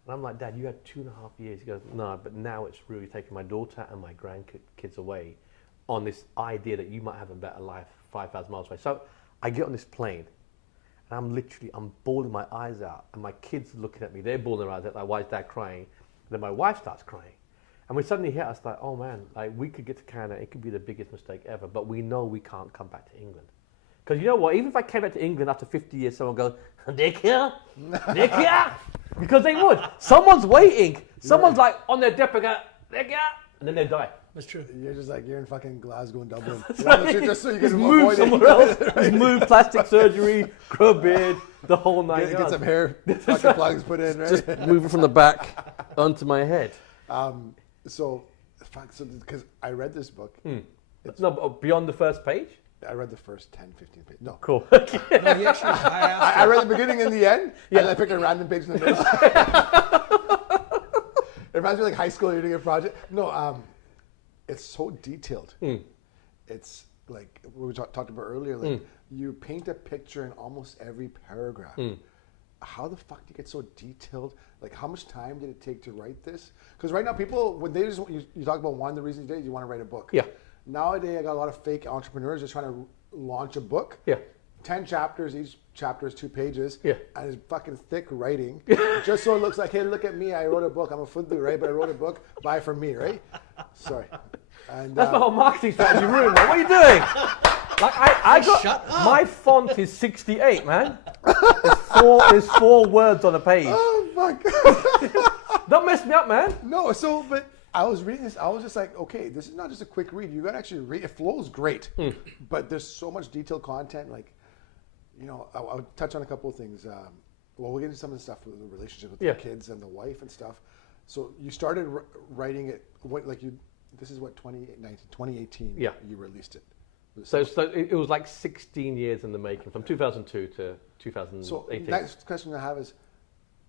And I'm like, "Dad, you had 2.5 years." He goes, "No, but now it's really taking my daughter and my grandkids away on this idea that you might have a better life 5,000 miles away." So I get on this plane, and I'm bawling my eyes out, and my kids are looking at me. They're bawling their eyes out, like, "Why is Dad crying?" And then my wife starts crying. And we suddenly hit us like, oh man, like we could get to Canada, it could be the biggest mistake ever, but we know we can't come back to England. Because you know what, even if I came back to England after 50 years, someone goes, "Dick here, Dick here," because they would. Someone's waiting. Someone's like on their deck, "Dick here," and then they die. That's true. You're just like, you're in fucking Glasgow and Dublin. Right. Just so you Just can move avoid somewhere else. it. Just move plastic surgery, grow a beard, the whole nine Get yards. some hair fucking plugs put in, right? Just move it from the back onto my head. So because I read this book. No, but beyond the first page? I read the first 10, 15 pages. No. Cool. No, he actually. I asked I read the beginning and the end, and I picked a random page in the middle. It reminds me of like high school, you're doing a project. No, it's so detailed. It's like we talked about earlier, like you paint a picture in almost every paragraph. How the fuck do you get so detailed? Like, how much time did it take to write this? Because right now, people, when they just, you talk about one of the reasons you want to write a book. Yeah. Nowadays, I got a lot of fake entrepreneurs just trying to launch a book. Yeah. 10 chapters, each chapter is 2 pages. Yeah. And it's fucking thick writing. Just so it looks like, hey, look at me, I wrote a book. I'm a foodoo, right? But I wrote a book, buy from me, right? Sorry. And, That's my whole marketing strategy ruined, man. What are you doing? Like, I got, shut up. my font is 68, man. There's 4 words on a page. Oh, fuck. Don't mess me up, man. No, so, but I was reading this. I was just like, okay, this is not just a quick read. You got to actually read. It flows great, but there's so much detailed content. Like, I'll touch on a couple of things. Well, we'll get into some of the stuff with the relationship with the kids and the wife and stuff. So you started writing it. This is what 2018. Yeah. You released it. So it was like 16 years in the making, from 2002 to 2018. So next question I have is,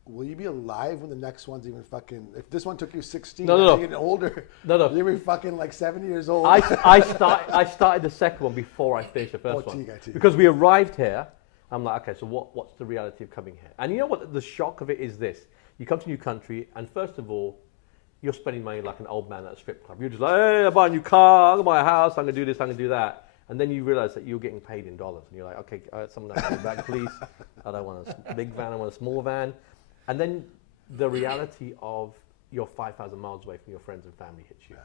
will you be alive when the next one's even fucking? If this one took you 16, No. you're getting older. No. You'll be fucking like 70 years old. I started the second one before I finished the first one. Because we arrived here, I'm like, okay, so what's the reality of coming here? And you know what? The shock of it is this: you come to a new country, and first of all, you're spending money like an old man at a strip club. You're just like, hey, I buy a new car, I'm gonna buy a house, I'm gonna do this, I'm gonna do that. And then you realize that you're getting paid in dollars. And you're like, okay, someone else me back, please. I don't want a big van, I want a small van. And then the reality of you're 5,000 miles away from your friends and family hits you.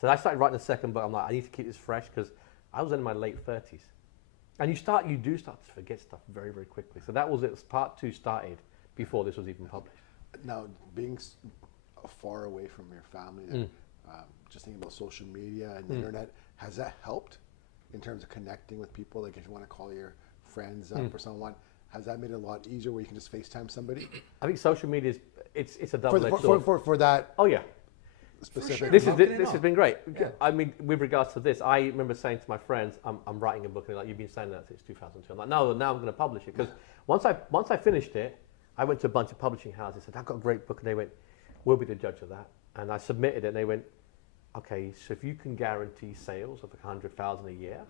So I started writing the second book. I'm like, I need to keep this fresh because I was in my late 30s. And you do start to forget stuff very, very quickly. So that was it. Part 2 started before this was even published. Now, being far away from your family, just thinking about social media and the internet, has that helped in terms of connecting with people? Like if you want to call your friends up or someone, has that made it a lot easier where you can just FaceTime somebody? I think social media it's a double-edged sword. For that. Oh yeah. Specific. Sure. This has been great. Yeah. I mean, with regards to this, I remember saying to my friends, I'm writing a book, and they're like, you've been saying that since 2002. I'm like, no, now I'm going to publish it. Because once I finished it, I went to a bunch of publishing houses and said, I've got a great book. And they went, we'll be the judge of that. And I submitted it, and they went, okay, so if you can guarantee sales of 100,000 a year,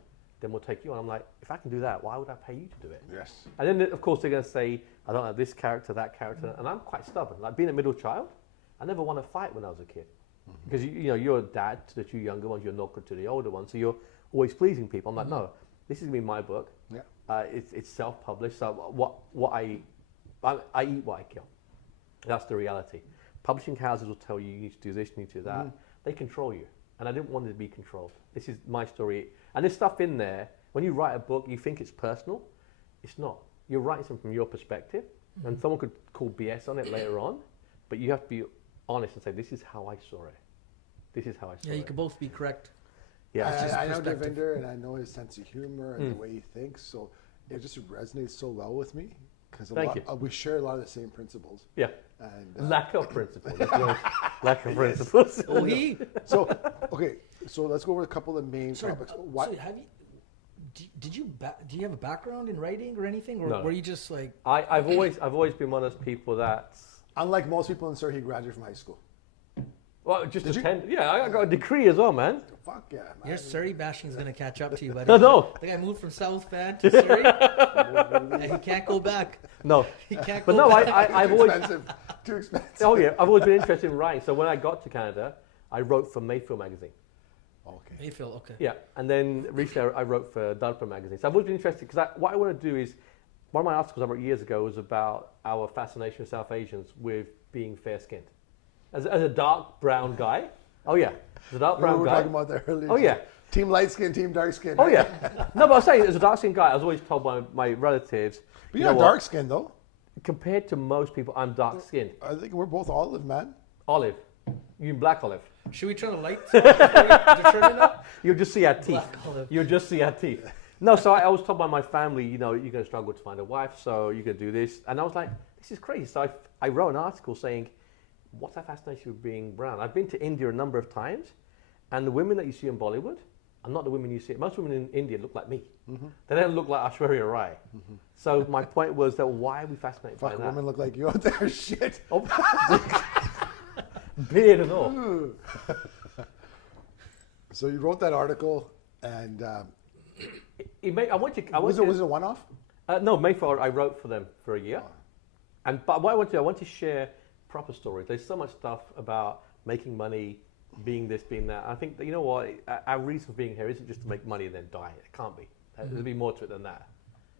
then we'll take you on. I'm like, if I can do that, why would I pay you to do it? Yes. And then, of course, they're going to say, I don't have this character, that character. And I'm quite stubborn. Like being a middle child, I never won a fight when I was a kid. Because you're a dad to the two younger ones, you're knocker to the older ones, so you're always pleasing people. I'm like, no, this is going to be my book. Yeah. It's self-published, so what I eat what I kill. That's the reality. Publishing houses will tell you need to do this, you need to do that. They control you, and I didn't want it to be controlled. This is my story, and there's stuff in there. When you write a book, you think it's personal. It's not. You're writing something from your perspective, and someone could call BS on it later on, but you have to be honest and say, this is how I saw it. This is how I saw it. Yeah, you can both be correct. Yeah. I know Divinder, and I know his sense of humor and the way he thinks, so it just resonates so well with me because we share a lot of the same principles. Yeah. And lack of principles. Lack of principles. Oh, he. So let's go over a couple of the main topics. So have you? Do you have a background in writing or anything, or No. were you just like? I've always been one of those people that. Unlike most people in Surrey, he graduated from high school. Well, just Did you? attend. Yeah, I got a degree as well, man. Fuck yeah, man. Your Surrey bashing is gonna catch up to you, buddy. No. The guy moved from South Van to Surrey, and he can't go back. No. He can't But go no, back. I've Too always. expensive. Too expensive. Oh yeah, I've always been interested in writing. So when I got to Canada, I wrote for Mayfield magazine. Okay. Mayfield, okay. Yeah, and then recently I wrote for Divinder magazine. So I've always been interested because what I want to do is, one of my articles I wrote years ago was about our fascination with South Asians with being fair-skinned. As a dark brown guy. Oh yeah, as a dark We brown were guy. talking about that earlier. Oh yeah. Team light skin, team dark skin. Oh yeah. No, but I was saying, as a dark-skinned guy, I was always told by my relatives. But you're not dark skin though. Compared to most people, I'm dark-skinned. I think we're both olive, man. Olive. You mean black olive? Should we turn the lights on? To turn it up? You'll just see our teeth. Black olive. You'll just see our teeth. No, so I was told by my family, you're going to struggle to find a wife, so you're going to do this. And I was like, this is crazy. So I wrote an article saying, what's our fascination with being brown? I've been to India a number of times, and the women that you see in Bollywood are not the women you see. Most women in India look like me. They don't look like Aishwarya Rai. So my point was that why are we fascinated by Fuck, that? women look like you out there. Shit. Oh, beard and all. So you wrote that article, and Was it a one-off? No, Mayfield, I wrote for them for a year. But what I want to share proper stories. There's so much stuff about making money, being this, being that. I think that, you know what, our reason for being here isn't just to make money and then die. It can't be. There'll be more to it than that.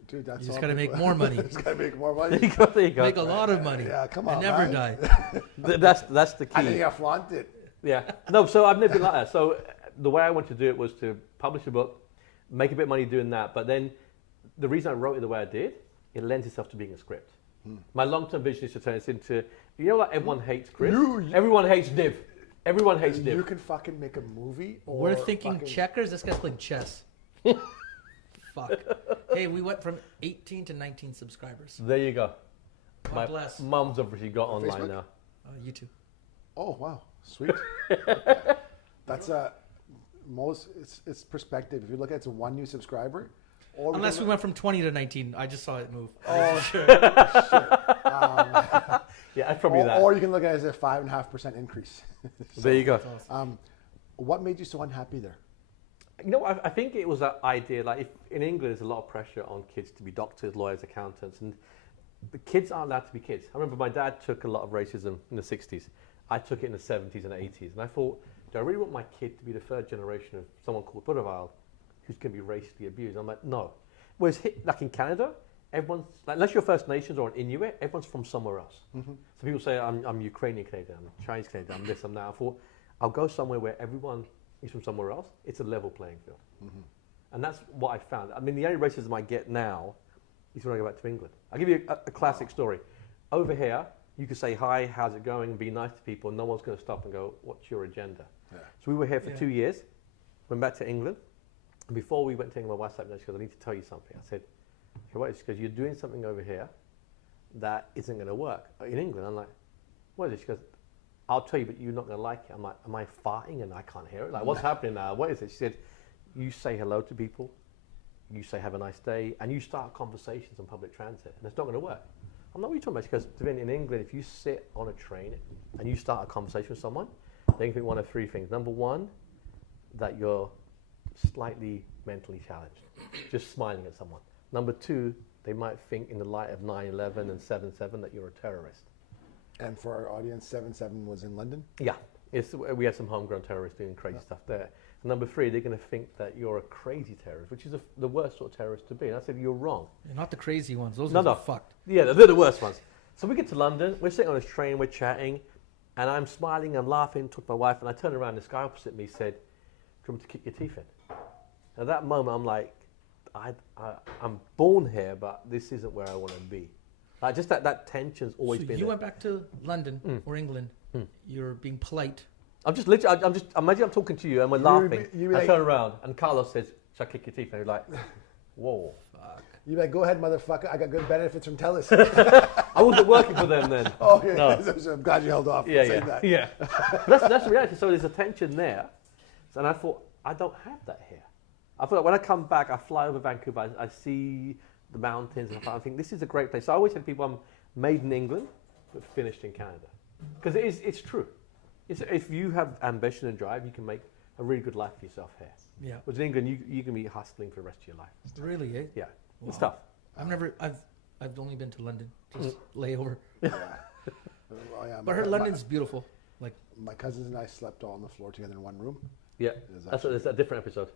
Dude, that's You just all gotta people- make more money. Just gotta make more money. There you go. Make a lot of money. Yeah, come on, and never man. die. That's the And then you key. gotta flaunt it. Yeah. No, so I've never been like that. So the way I wanted to do it was to publish a book, make a bit of money doing that. But then the reason I wrote it the way I did, it lends itself to being a script. My long-term vision is to turn this into, like everyone hates Chris. Everyone hates Div. Everyone hates You Div. can fucking make a movie. Or We're thinking fucking- checkers. This guy's playing chess. Fuck. Hey, we went from 18 to 19 subscribers. There you go. God My bless. mum's obviously got online Facebook? now. You too. Oh wow, sweet. That's most. It's perspective. If you look at it's one new subscriber. Or Unless we can- went from 20 to 19. I just saw it move. Oh shit. Yeah, that's probably that. Or you can look at it as a 5.5% increase. There you go. That's awesome. What made you so unhappy there? You know, I think it was that idea, like, if in England, there's a lot of pressure on kids to be doctors, lawyers, accountants, and the kids aren't allowed to be kids. I remember my dad took a lot of racism in the 60s. I took it in the 70s and 80s, and I thought, do I really want my kid to be the third generation of someone called Purewal who's going to be racially abused? I'm like, no. Whereas, like in Canada, everyone's, like, unless you're First Nations or an Inuit, everyone's from somewhere else. So people say, I'm Ukrainian Canadian, I'm Chinese Canadian, I'm this, I'm that. I thought, I'll go somewhere where everyone is from somewhere else. It's a level playing field. And that's what I found. I mean, the only racism I get now is when I go back to England. I'll give you a classic story. Over here, you can say, hi, how's it going, and be nice to people, and no one's going to stop and go, what's your agenda? Yeah. So we were here for 2 years, went back to England, and before we went to England, my wife sat me down, she goes, I need to tell you something. I said, okay, what is it? She goes, you're doing something over here that isn't going to work in England. I'm like, what is it? She goes, I'll tell you, but you're not going to like it. I'm like, am I farting and I can't hear it? Like, what's happening now? What is it? She said, you say hello to people, you say have a nice day, and you start conversations on public transit, and it's not going to work. I'm not, what are you talking about? She goes, Divinder, in England, if you sit on a train and you start a conversation with someone, they can think one of three things. Number one, that you're slightly mentally challenged, just smiling at someone. Number two, they might think in the light of 9/11 and 7/7 that you're a terrorist. And for our audience, 7/7 was in London. Yeah, we had some homegrown terrorists doing crazy stuff there. And number three, they're going to think that you're a crazy terrorist, which is the worst sort of terrorist to be. And I said, you're wrong. You're not the crazy ones. Those No, ones no. are fucked. Yeah, they're the worst ones. So we get to London, we're sitting on this train, we're chatting, and I'm smiling, I'm laughing, talking to my wife, and I turn around, this guy opposite me said, do you want me to kick your teeth in? At that moment, I'm like, I'm born here, but this isn't where I want to be. Like, just that tension's always So been you there. went back to London or England. You're being polite. I'm just literally, imagine I'm talking to you and we're You laughing. would be- you'd be I like- turn around and Carlos says, should I kick your teeth? And you're like, whoa. Fuck. You're like, go ahead, motherfucker. I got good benefits from TELUS. I wasn't working for them then. Okay, No. so I'm glad you held off. Yeah, saying yeah, that. yeah. But that's the reality. So there's a tension there. And I thought, I don't have that here. I thought when I come back, I fly over Vancouver, I see the mountains, and I think this is a great place. So I always tell people I'm made in England, but finished in Canada. Because it's true. If you have ambition and drive, you can make a really good life for yourself here. Yeah. Whereas in England, you can be hustling for the rest of your life. Really, eh? Yeah, it's Wow. tough. I've only been to London. Just layover. Well, yeah, But I heard London's beautiful. Like, My cousins and I slept all on the floor together in one room. Yeah, Is that's a different episode.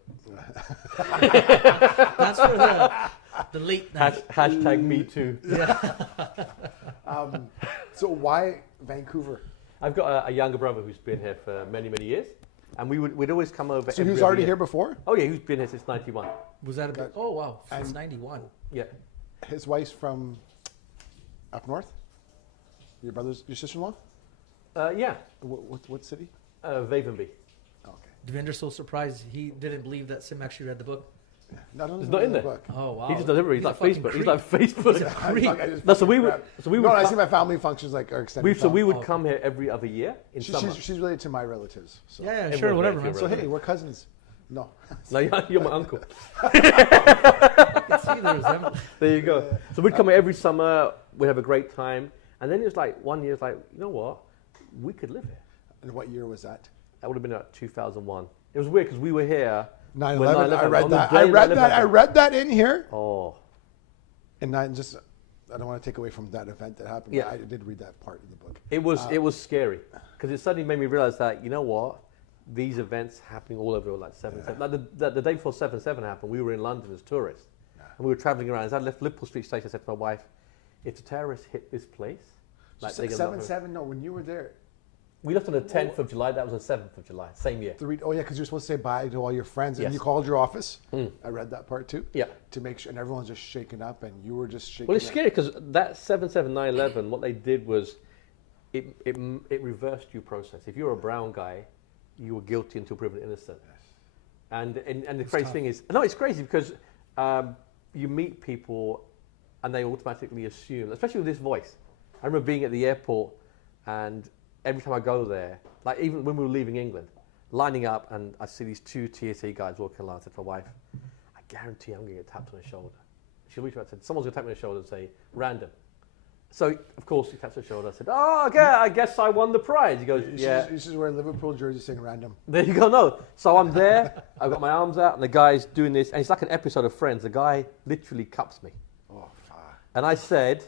that's for the late night. Hashtag me too. So why Vancouver? I've got a younger brother who's been here for many, many years. And we'd always come over. So he every was other already year. here before? Oh yeah, he's been here since '91. Was that a bit? Oh, wow. Since And- 91. Yeah. His wife's from up north? Your sister-in-law? Yeah. What city? Vavenby. Okay. Devinder's so surprised he didn't believe that Sim actually read the book. No, no, It's not in there. book. Oh, wow. He just does everything. He's a like fucking Facebook. He's creep. like Facebook. I just- No, so we would. No, I see my family functions like our extended So we family. would come here every other year in summer. She's related to my relatives. So. Yeah, yeah, Everyone's sure, whatever, right, man. you're So right. hey, we're cousins. No. No, you're my uncle. I can see the resemblance. There you go. So we'd come here every summer. We'd have a great time. And then it was like one year, it's like, you know what? We could live here. And what year was that? That would have been like 2001. It was weird because we were here. 9/11. when 9/11 I read on the that. day I read 9/11 that. I read that in here. Oh. And I don't want to take away from that event that happened. Yeah. But I did read that part of the book. It was scary because it suddenly made me realize that, you know what, these events happening all over, like 7/7. Like the day before 7/7 happened, we were in London as tourists, and we were traveling around. As I left Liverpool Street Station, I said to my wife, "If the terrorists hit this place, like they're gonna." 7/7. No, when you were there. We left on the 10th of July. That was the 7th of July, same year. Oh yeah, because you're supposed to say bye to all your friends, and Yes. you called your office. I read that part too. Yeah. To make sure, and everyone's just shaken up, and you were just shaking. Well, it's up. scary because that 7/7, 9/11, what they did was it reversed due process. If you're a brown guy, you were guilty until proven innocent. And the crazy thing is, no, it's crazy because you meet people and they automatically assume, especially with this voice. I remember being at the airport and every time I go there, like even when we were leaving England, lining up and I see these two TSA guys walking along, I said to my wife, I guarantee I'm going to get tapped on the shoulder. She reached out and said, someone's going to tap me on the shoulder and say, random. So, of course, he taps her shoulder. I said, oh, okay, I guess I won the prize. He goes, yeah. This is where Liverpool jersey saying random. There you go, no. So I'm there, I've got my arms out, and the guy's doing this, and it's like an episode of Friends. The guy literally cups me. Oh, fuck. And I said,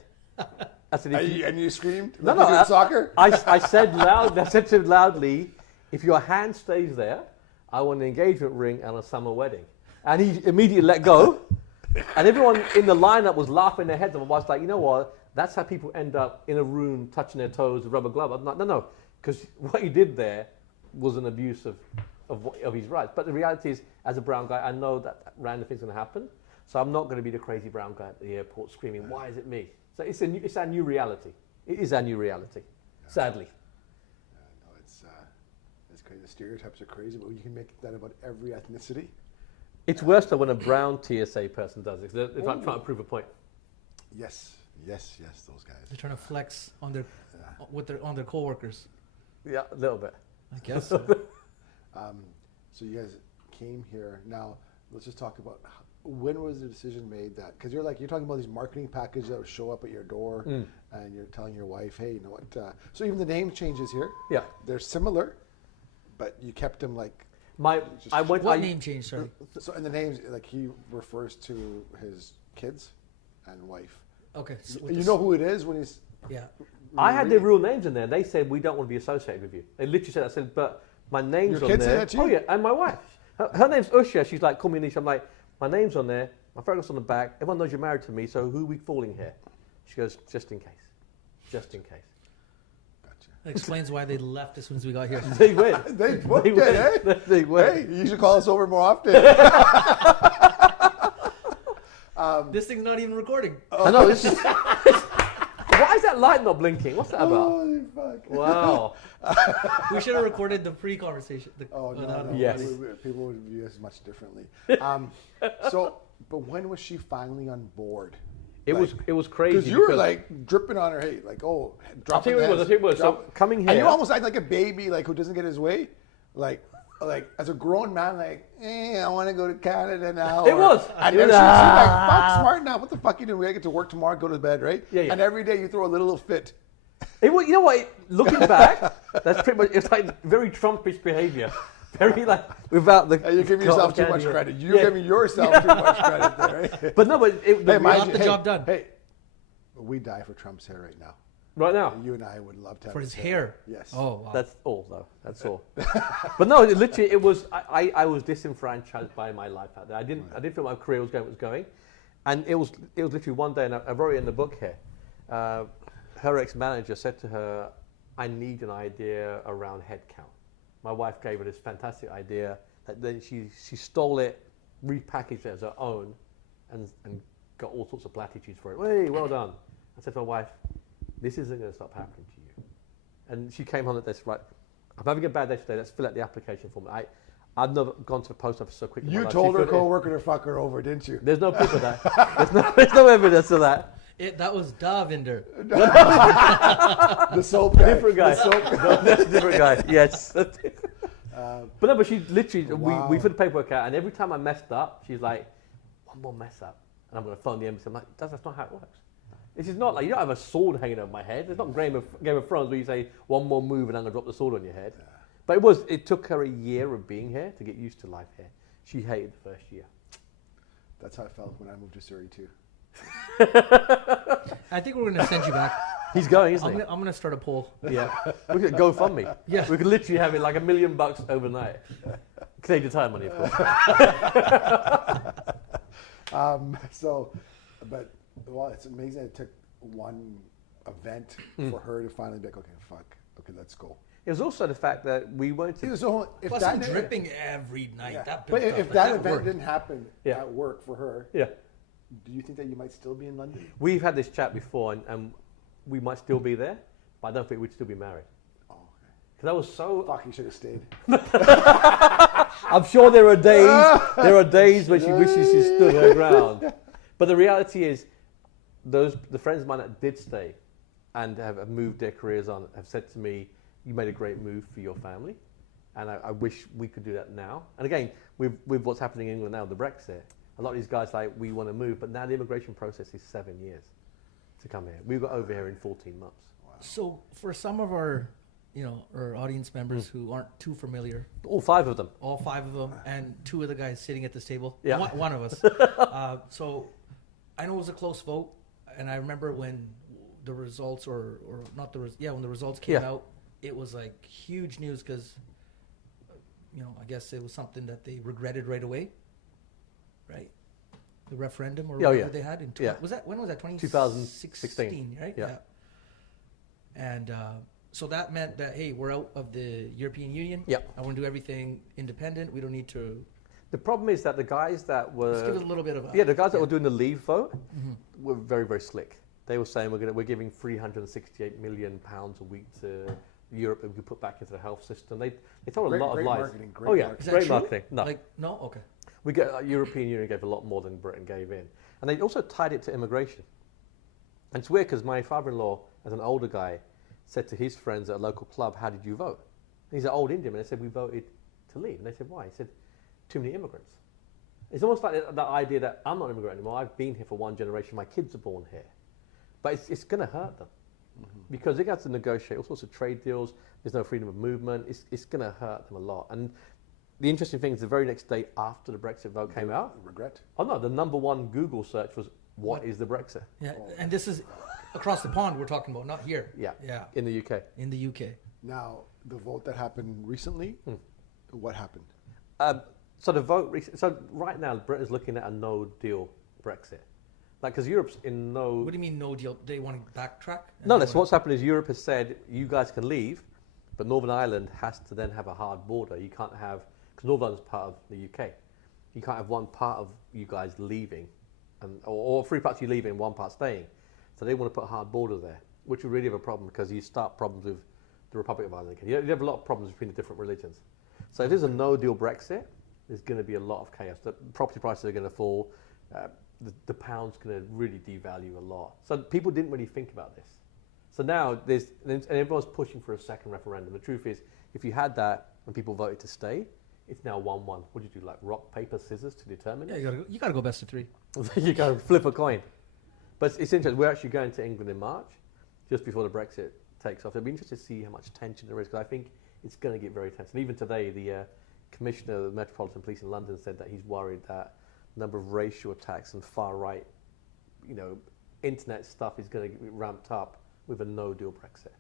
And you screamed? No, like no. you did soccer? I said to him loudly, if your hand stays there, I want an engagement ring and a summer wedding. And he immediately let go. And everyone in the lineup was laughing their heads off. I was like, you know what? That's how people end up in a room touching their toes with rubber glove. I'm like, no, because what he did there was an abuse of his rights. But the reality is, as a brown guy, I know that random thing's going to happen. So I'm not going to be the crazy brown guy at the airport screaming, why is it me? So it's our new reality. It is our new reality, sadly. No, it's crazy. The stereotypes are crazy, but you can make that about every ethnicity. It's worse though when a brown TSA person does it. They're like trying to prove a point. Yes, those guys. They're trying to flex on their coworkers. Yeah, a little bit. I guess. So you guys came here. Now let's just talk about when was the decision made that, because you're talking about these marketing packages that would show up at your door, and you're telling your wife, hey, you know what? So even the name changes here. Yeah, they're similar, but you kept them like. What name change? Sorry. So in the names, like he refers to his kids and wife. Okay. So You know who it is when he's. Yeah. I had their real names in there. They said we don't want to be associated with you. They literally said that. I said, but my name's Your on kids there. say that too? Oh yeah, and my wife. Her name's Usha. She's like, call me Anisha. I'm like, my name's on there. My photograp's on the back. Everyone knows you're married to me. So who are we fooling here? She goes, just in case. Just in case. Gotcha. That explains why they left as soon as we got here. They went. They booked it, went. eh? They went. Hey, you should call us over more often. This thing's not even recording. I know. This is. Why is that light not blinking? What's that about? Holy fuck. Wow. We should have recorded the pre-conversation. No. Yes. People would view us much differently. But when was she finally on board? It was crazy. Because you were like dripping on her, hey, like, oh, I'll tell you what it was. So coming here. And you almost act like a baby, like, who doesn't get his way. Like as a grown man, like, I want to go to Canada now. It was. And then she's like, fuck, smart now. What the fuck you doing? We gotta get to work tomorrow, go to bed, right? Yeah. And every day you throw a little fit. You know what? Looking back, that's pretty much, it's like very Trumpish behavior. Very like, without the. You give yourself too much credit. You're giving yourself too much credit there, right? But no, but got the job done. Hey, we die for Trump's hair right now. Right now. You and I would love to have For his hair. Yes. Oh, wow. That's all, though. That's all. But no, literally, it was. I was disenfranchised by my life out there. I didn't feel my career was going, and it was literally one day, and I wrote it in the book here. Her ex-manager said to her, "I need an idea around headcount." My wife gave her this fantastic idea. That then she stole it, repackaged it as her own, and got all sorts of platitudes for it. Hey, well done. I said to my wife, this isn't going to stop happening to you. And she came on at this, right, I'm having a bad day today, let's fill out the application form. I've never gone to the post office so quickly. You told her co-worker to fuck her over, didn't you? There's no proof of that. There's no evidence of that. That was Divinder. The soap guy. Different guy. The soap guy. No, that's a different guy, yes. But she literally, Wow. we filled the paperwork out, and every time I messed up, she's like, one more mess up, and I'm going to phone the embassy. I'm like, that's not how it works. This is not like, you don't have a sword hanging over my head. It's not Game of Thrones where you say, one more move and I'm going to drop the sword on your head. Yeah. But it took her a year of being here to get used to life here. She hated the first year. That's how I felt when I moved to Surrey too. I think we're going to send you back. He's going, isn't he? I'm going to start a poll. Yeah. We could GoFundMe. Yeah. We could literally have it like $1 million overnight. Canadian time money, of course. Well, it's amazing it took one event for her to finally be like, okay, let's go. It was also the fact that we weren't. It was only, if Plus, that I'm dripping every night. Yeah. That but if that event worked. didn't happen at work for her, yeah. Do you think that you might still be in London? We've had this chat before, and we might still be there. but I don't think we'd still be married. Oh, okay. Because I was so. Fuck, you should have stayed. I'm sure there are days when she wishes she stood her ground. But the reality is, the friends of mine that did stay and have moved their careers on have said to me, "You made a great move for your family, and I wish we could do that now." And again, with what's happening in England now, the Brexit, a lot of these guys like, we want to move, but now the immigration process is 7 years to come here. We got over here in 14 months. So for some of our, our audience members who aren't too familiar, All 5 of them. all 5 of them, and 2 of the guys sitting at this table, Yeah. one of us. So I know it was a close vote, and I remember when the results, or not the when the results came Yeah. out, it was like huge news because, I guess it was something that they regretted right away, right? The referendum or Yeah, whatever yeah. they had in Yeah. when was that 2016, right? Yeah. And so that meant that, hey, we're out of the European Union. Yeah. I want to do everything independent. We don't need to. The problem is that the guys that were Let's give it a little bit of a. the guys that were doing the leave vote were very, very slick. They were saying we're giving £368 million a week to Europe that we could put back into the health system. They told a lot of lies. Marketing, great Oh yeah, marketing. Is that great true? marketing. No, No? Okay. we get European Union gave a lot more than Britain gave in, and they also tied it to immigration. And it's weird because my father-in-law, as an older guy, said to his friends at a local club, "How did you vote?" And he's an old Indian, and they said, "We voted to leave." And they said, "Why?" He said, "Too many immigrants." It's almost like that idea that I'm not an immigrant anymore. I've been here for one generation. My kids are born here, but it's going to hurt them because they got to negotiate all sorts of trade deals. There's no freedom of movement. It's going to hurt them a lot. And the interesting thing is, the very next day after the Brexit vote came out, Regret. oh no, the number one Google search was, "What is the Brexit?" Yeah, and this is across the pond we're talking about, not here. Yeah, Yeah. in the UK. In the UK. Now, the vote that happened recently, what happened? So the vote. So right now, Britain's looking at a no-deal Brexit, like because Europe's in no. What do you mean no deal? They want to backtrack? No, that's what's happened is Europe has said you guys can leave, but Northern Ireland has to then have a hard border. You can't have, because Northern Ireland's part of the UK. You can't have one part of you guys leaving, or 3 parts you leaving and 1 part staying. So they want to put a hard border there, which would really have a problem because you start problems with the Republic of Ireland. You have a lot of problems between the different religions. So if there's a no-deal Brexit, there's going to be a lot of chaos. The property prices are going to fall. The pound's going to really devalue a lot. So people didn't really think about this. So now and everyone's pushing for a second referendum. The truth is, if you had that and people voted to stay, it's now 1-1. What do you do, like rock, paper, scissors to determine Yeah, it? you got to go best of 3. You go flip a coin. But it's interesting. We're actually going to England in March, just before the Brexit takes off. It'll be interesting to see how much tension there is, because I think it's going to get very tense. And even today, the Commissioner of the Metropolitan Police in London said that he's worried that the number of racial attacks and far-right, internet stuff is going to get ramped up with a no-deal Brexit.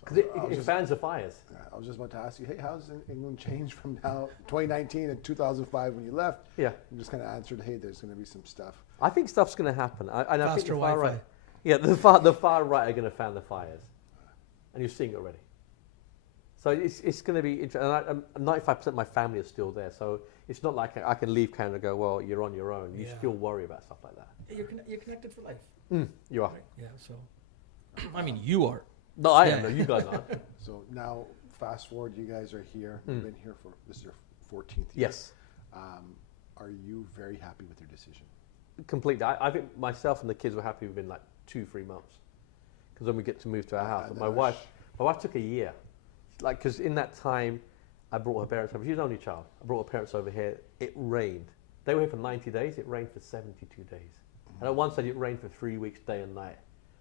Because it fans the fires. I was just about to ask you, hey, how's England changed from now 2019 and 2005 when you left? Yeah. You just kind of answered, hey, there's going to be some stuff. I think stuff's going to happen. I think Faster the far Wi-Fi. right, yeah, the far right are going to fan the fires, and you're seeing it already. So it's going to be interesting. And 95% of my family is still there, so it's not like I can leave Canada and go, well, you're on your own. You Yeah. still worry about stuff like that. You're connected for life. You are. Yeah, so. I mean, you are. No, I am. No, you guys aren't. So now, fast forward, you guys are here. You've been here this is your 14th year. Yes, Are you very happy with your decision? completely. I think myself and the kids were happy within like 2-3 months, because when we get to move to our house, and my wife took a year, like because in that time, I brought her parents over. She's an only child. I brought her parents over here. It rained. They were here for 90 days. It rained for 72 days. And at one stage, it rained for 3 weeks, day and night.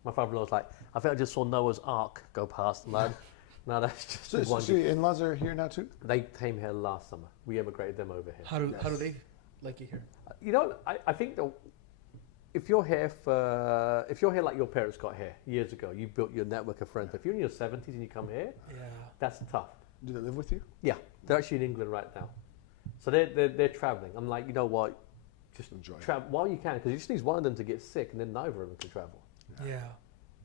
My father-in-law was like, I think I just saw Noah's Ark go past. And no, that's just So one. your in-laws are here now too? They came here last summer. We emigrated them over here. How do they like you here? I think that if you're here like your parents got here years ago, you built your network of friends. But if you're in your 70s and you come here, Yeah. that's tough. Do they live with you? Yeah, they're actually in England right now. So they're traveling. I'm like, you know what? Just Enjoy it. travel while you can, because you just need one of them to get sick, and then neither of them can travel. Yeah.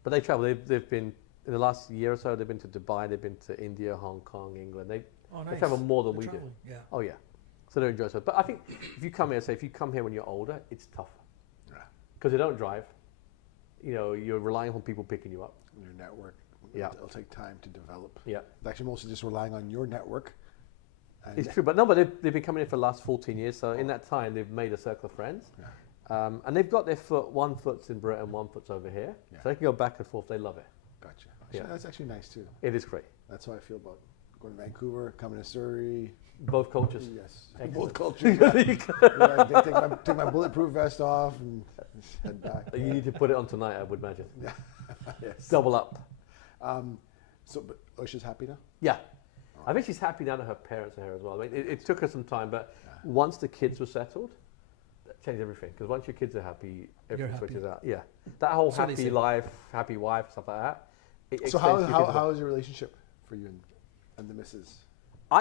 But they travel. They've been in the last year or so. They've been to Dubai. They've been to India, Hong Kong, England. They travel more than They're we traveling, do. Yeah. Oh yeah. So they enjoy it. But I think if you come here when you're older, it's tougher because they don't drive. You're relying on people picking you up. Your network. Yeah. It'll take time to develop. Yeah. It's actually mostly just relying on your network. And It's true, but they've been coming in for the last 14 years, so in that time they've made a circle of friends. Yeah. And they've got their one foot's in Britain, one foot's over here. Yeah. So they can go back and forth, they love it. Gotcha. Yeah. That's actually nice too. It is great. That's how I feel about going to Vancouver, coming to Surrey. Both cultures. Yes. Excellent. Both cultures. Yeah, take my bulletproof vest off and head back. You need to put it on tonight, I would imagine. Yeah. Yes. Double up. But Usha's happy now? Yeah. I think she's happy now that her parents are here as well. I mean, it took her some time, but once the kids were settled, that changed everything. Because once your kids are happy, everything happy. switches out. Yeah. That whole So they happy say. life, happy wife, stuff like that. It So extends to your kids. how is your relationship for you and the missus?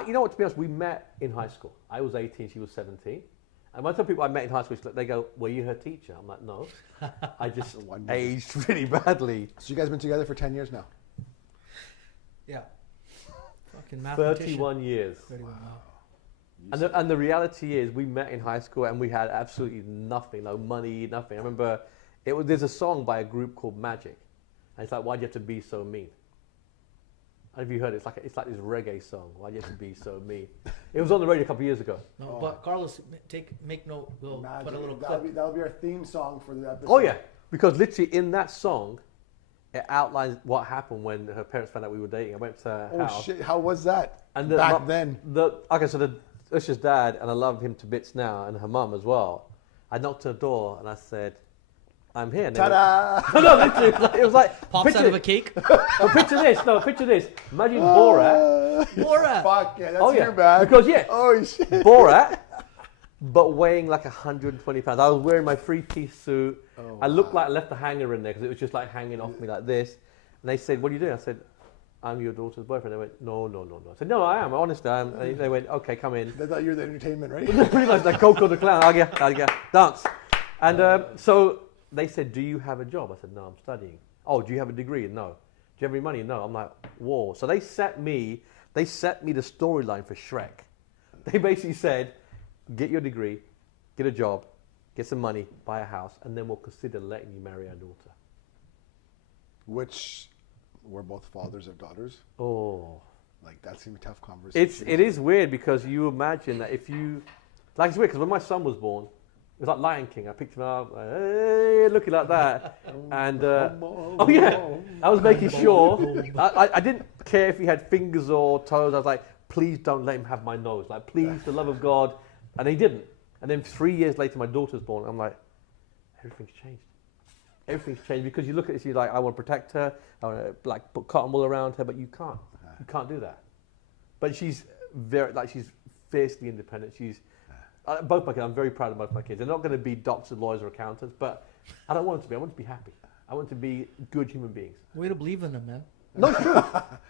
You know what, to be honest, we met in high school. I was 18, she was 17. And when I tell people I met in high school, they go, were you her teacher? I'm like, no. I just Wonderful. aged really badly. So you guys been together for 10 years now? Yeah. Fucking mathematician. 31 years. 31, wow. And the reality is, we met in high school and we had absolutely nothing, no money, nothing. I remember there's a song by a group called Magic. And it's like, why'd you have to be so mean? Have you heard it? It's like this reggae song. Why'd you have to be so mean? It was on the radio a couple of years ago. No, but Carlos, make note. We'll put a little clip. That'll be our theme song for the episode. Oh yeah, because literally in that song, it outlines what happened when her parents found out we were dating. I went to her Oh house. shit! How was that? And back then? So Usha's dad, and I love him to bits now, and her mum as well. I knocked on the door and I said, I'm here. And they Ta-da! went, no, literally, it was like Pops out of a cake. Picture this. Imagine Borat. Borat. Fuck yeah, that's Oh, yeah. your bad. Because, yeah. Oh shit. Borat, but weighing like 120 pounds. I was wearing my three-piece suit. Oh, I looked like I left the hanger in there because it was just like hanging off me like this. And they said, what are you doing? I said, I'm your daughter's boyfriend. They went, no. I said, no, I am. Honestly, I am. And they went, okay, come in. They thought you were the entertainment, right? Pretty much like Coco the Clown. Dance. And so they said, do you have a job? I said, no, I'm studying. Oh, do you have a degree? No. Do you have any money? No. I'm like, whoa. So they set me the storyline for Shrek. They basically said, get your degree, get a job, get some money, buy a house, and then we'll consider letting you marry our daughter. Which we're both fathers of daughters. Oh. Like that seemed a tough conversation. It is weird because you imagine that if you, like it's weird because when my son was born, it was like Lion King. I picked him up, like, hey, looking like that, and oh yeah, I was making sure. I didn't care if he had fingers or toes. I was like, please don't let him have my nose. Like, please, for the love of God, and he didn't. And then 3 years later, my daughter's born. I'm like, everything's changed. Everything's changed because you look at this, you're like, I want to protect her. I want to like put cotton wool around her, but you can't. You can't do that. But she's she's fiercely independent. She's both my kids. I'm very proud of both my kids. They're not going to be doctors, lawyers, or accountants, but I don't want them to be. I want them to be happy. I want them to be good human beings. Way to believe in them, man. No, it's true.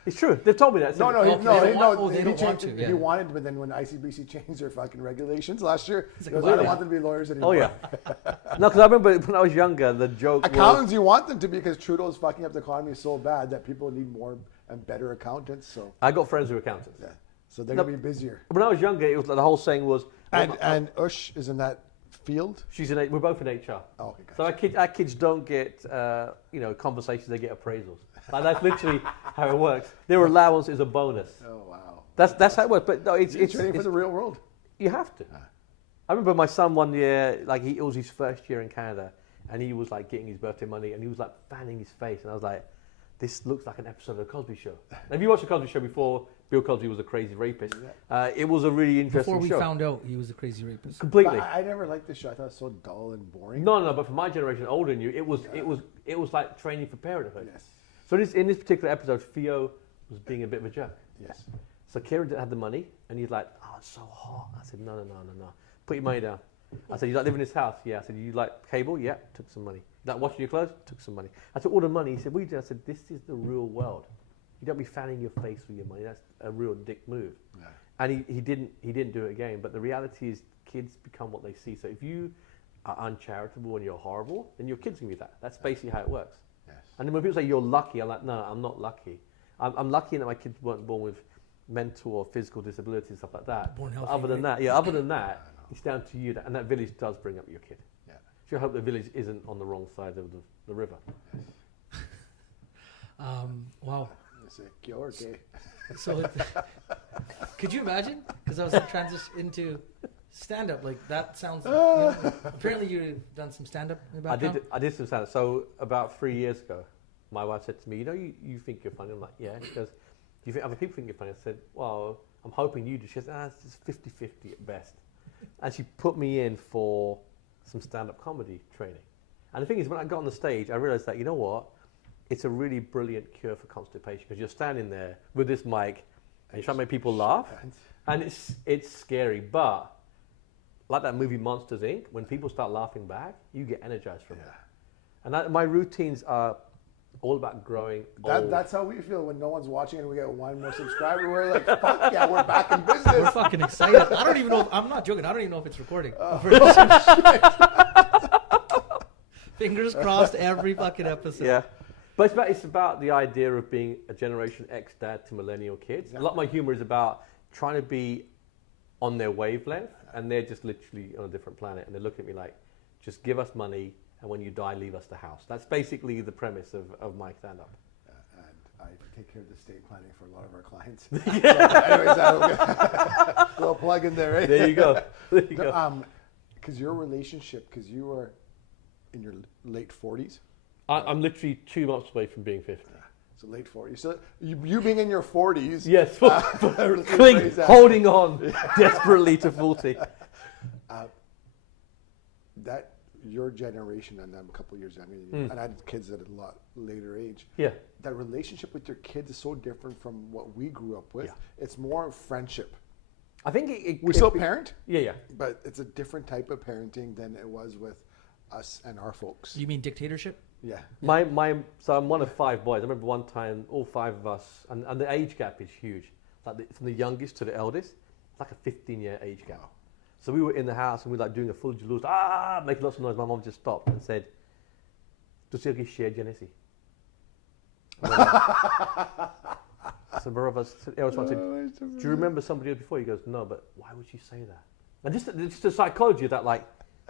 It's true. They've told me that. No, they don't want he changed to, it. yeah. He wanted, but then when ICBC changed their fucking regulations last year, he goes, like, I don't yeah. want them to be lawyers Oh anymore. yeah. No, because I remember when I was younger, the joke was, Accountants, you want them to be because Trudeau's fucking up the economy so bad that people need more and better accountants. So I got friends who are accountants. yeah, so they're gonna be busier. When I was younger, it was like the whole saying was, And Ush is in that field. we're both in HR. Oh, okay, So our kids don't get conversations; they get appraisals. Like that's literally how it works. Their allowance is a bonus. Oh wow. That's how it works. But no, it's Training for the real world. you have to. I remember my son one year, like it was his first year in Canada, and he was like getting his birthday money, and he was like fanning his face, and I was like, this looks like an episode of the Cosby Show. Now, if you watched the Cosby Show before, Bill Cosby was a crazy rapist. It was a really interesting Before we show. found out he was a crazy rapist. Completely. But I never liked this show. I thought it was so dull and boring. No, but for my generation, older than you, it was like training for parenthood. Yes. So in this particular episode, Theo was being a bit of a jerk. Yes. So Kieran had the money, and he's like, "Oh, it's so hot." I said, "No. Put your money down." I said, "You like living in this house?" "Yeah." I said, "You like cable?" "Yeah." Took some money. "You like washing your clothes?" Took some money. I took all the money. He said, "What do you do?" I said, "This is the real world. You don't be fanning your face with your money. That's a real dick move." Yeah. And he didn't do it again. But the reality is, kids become what they see. So if you are uncharitable and you're horrible, then your kids can be that. That's basically how it works. Yes. And then when people say you're lucky, I'm like, no, I'm not lucky. I'm lucky in that my kids weren't born with mental or physical disabilities and stuff like that. Born But healthy, other than right? that, it's down to you. And that village does bring up your kid. Yeah. So I hope the village isn't on the wrong side of the river. Wow. I say, "Kyo or gay?" So, could you imagine? Because I was transitioned into stand-up. Like that sounds. Apparently, you've done some stand-up in the background. I did some stand-up. So about 3 years ago, my wife said to me, you think you're funny? I'm like, yeah. She goes, do you think other people think you're funny? I said, well, I'm hoping you do. She says, it's just 50-50 at best. And she put me in for some stand-up comedy training. And the thing is, when I got on the stage, I realized that, you know what? It's a really brilliant cure for constipation because you're standing there with this mic and you're trying to make people laugh. And it's scary. But like that movie Monsters, Inc., when people start laughing back, you get energized from it. And my routines are all about growing old. That's how we feel when no one's watching and we get one more subscriber. We're like, fuck yeah, we're back in business. We're fucking excited. I don't even know. I'm not joking. I don't even know if it's recording. Fingers crossed every fucking episode. Yeah. But it's about the idea of being a Generation X dad to millennial kids. A lot of my humor is about trying to be on their wavelength, and they're just literally on a different planet, and they look at me like, just give us money, and when you die, leave us the house. That's basically the premise of my stand-up. And I take care of the estate planning for a lot of our clients. So anyways, little plug in there, right? There you go. There you go. Because your relationship, because you were in your late 40s. I'm literally 2 months away from being 50. So late 40s. So you being in your 40s. Yes, holding on desperately to 40. That your generation, and I'm a couple of years younger than you, and I had kids at a lot later age. Yeah. That relationship with your kids is so different from what we grew up with. Yeah. It's more friendship. I think We still parent. Yeah. But it's a different type of parenting than it was with us and our folks. You mean dictatorship? Yeah. So I'm one of 5 boys. I remember one time, all 5 of us, and the age gap is huge. Like from the youngest to the eldest, it's like a 15-year age gap. Wow. So we were in the house and we were like doing a full julus, making lots of noise. My mom just stopped and said, "Tu sei o que é Genesi?" So one of us, do you remember somebody before? He goes, no, but why would she say that? And just the psychology of that, like,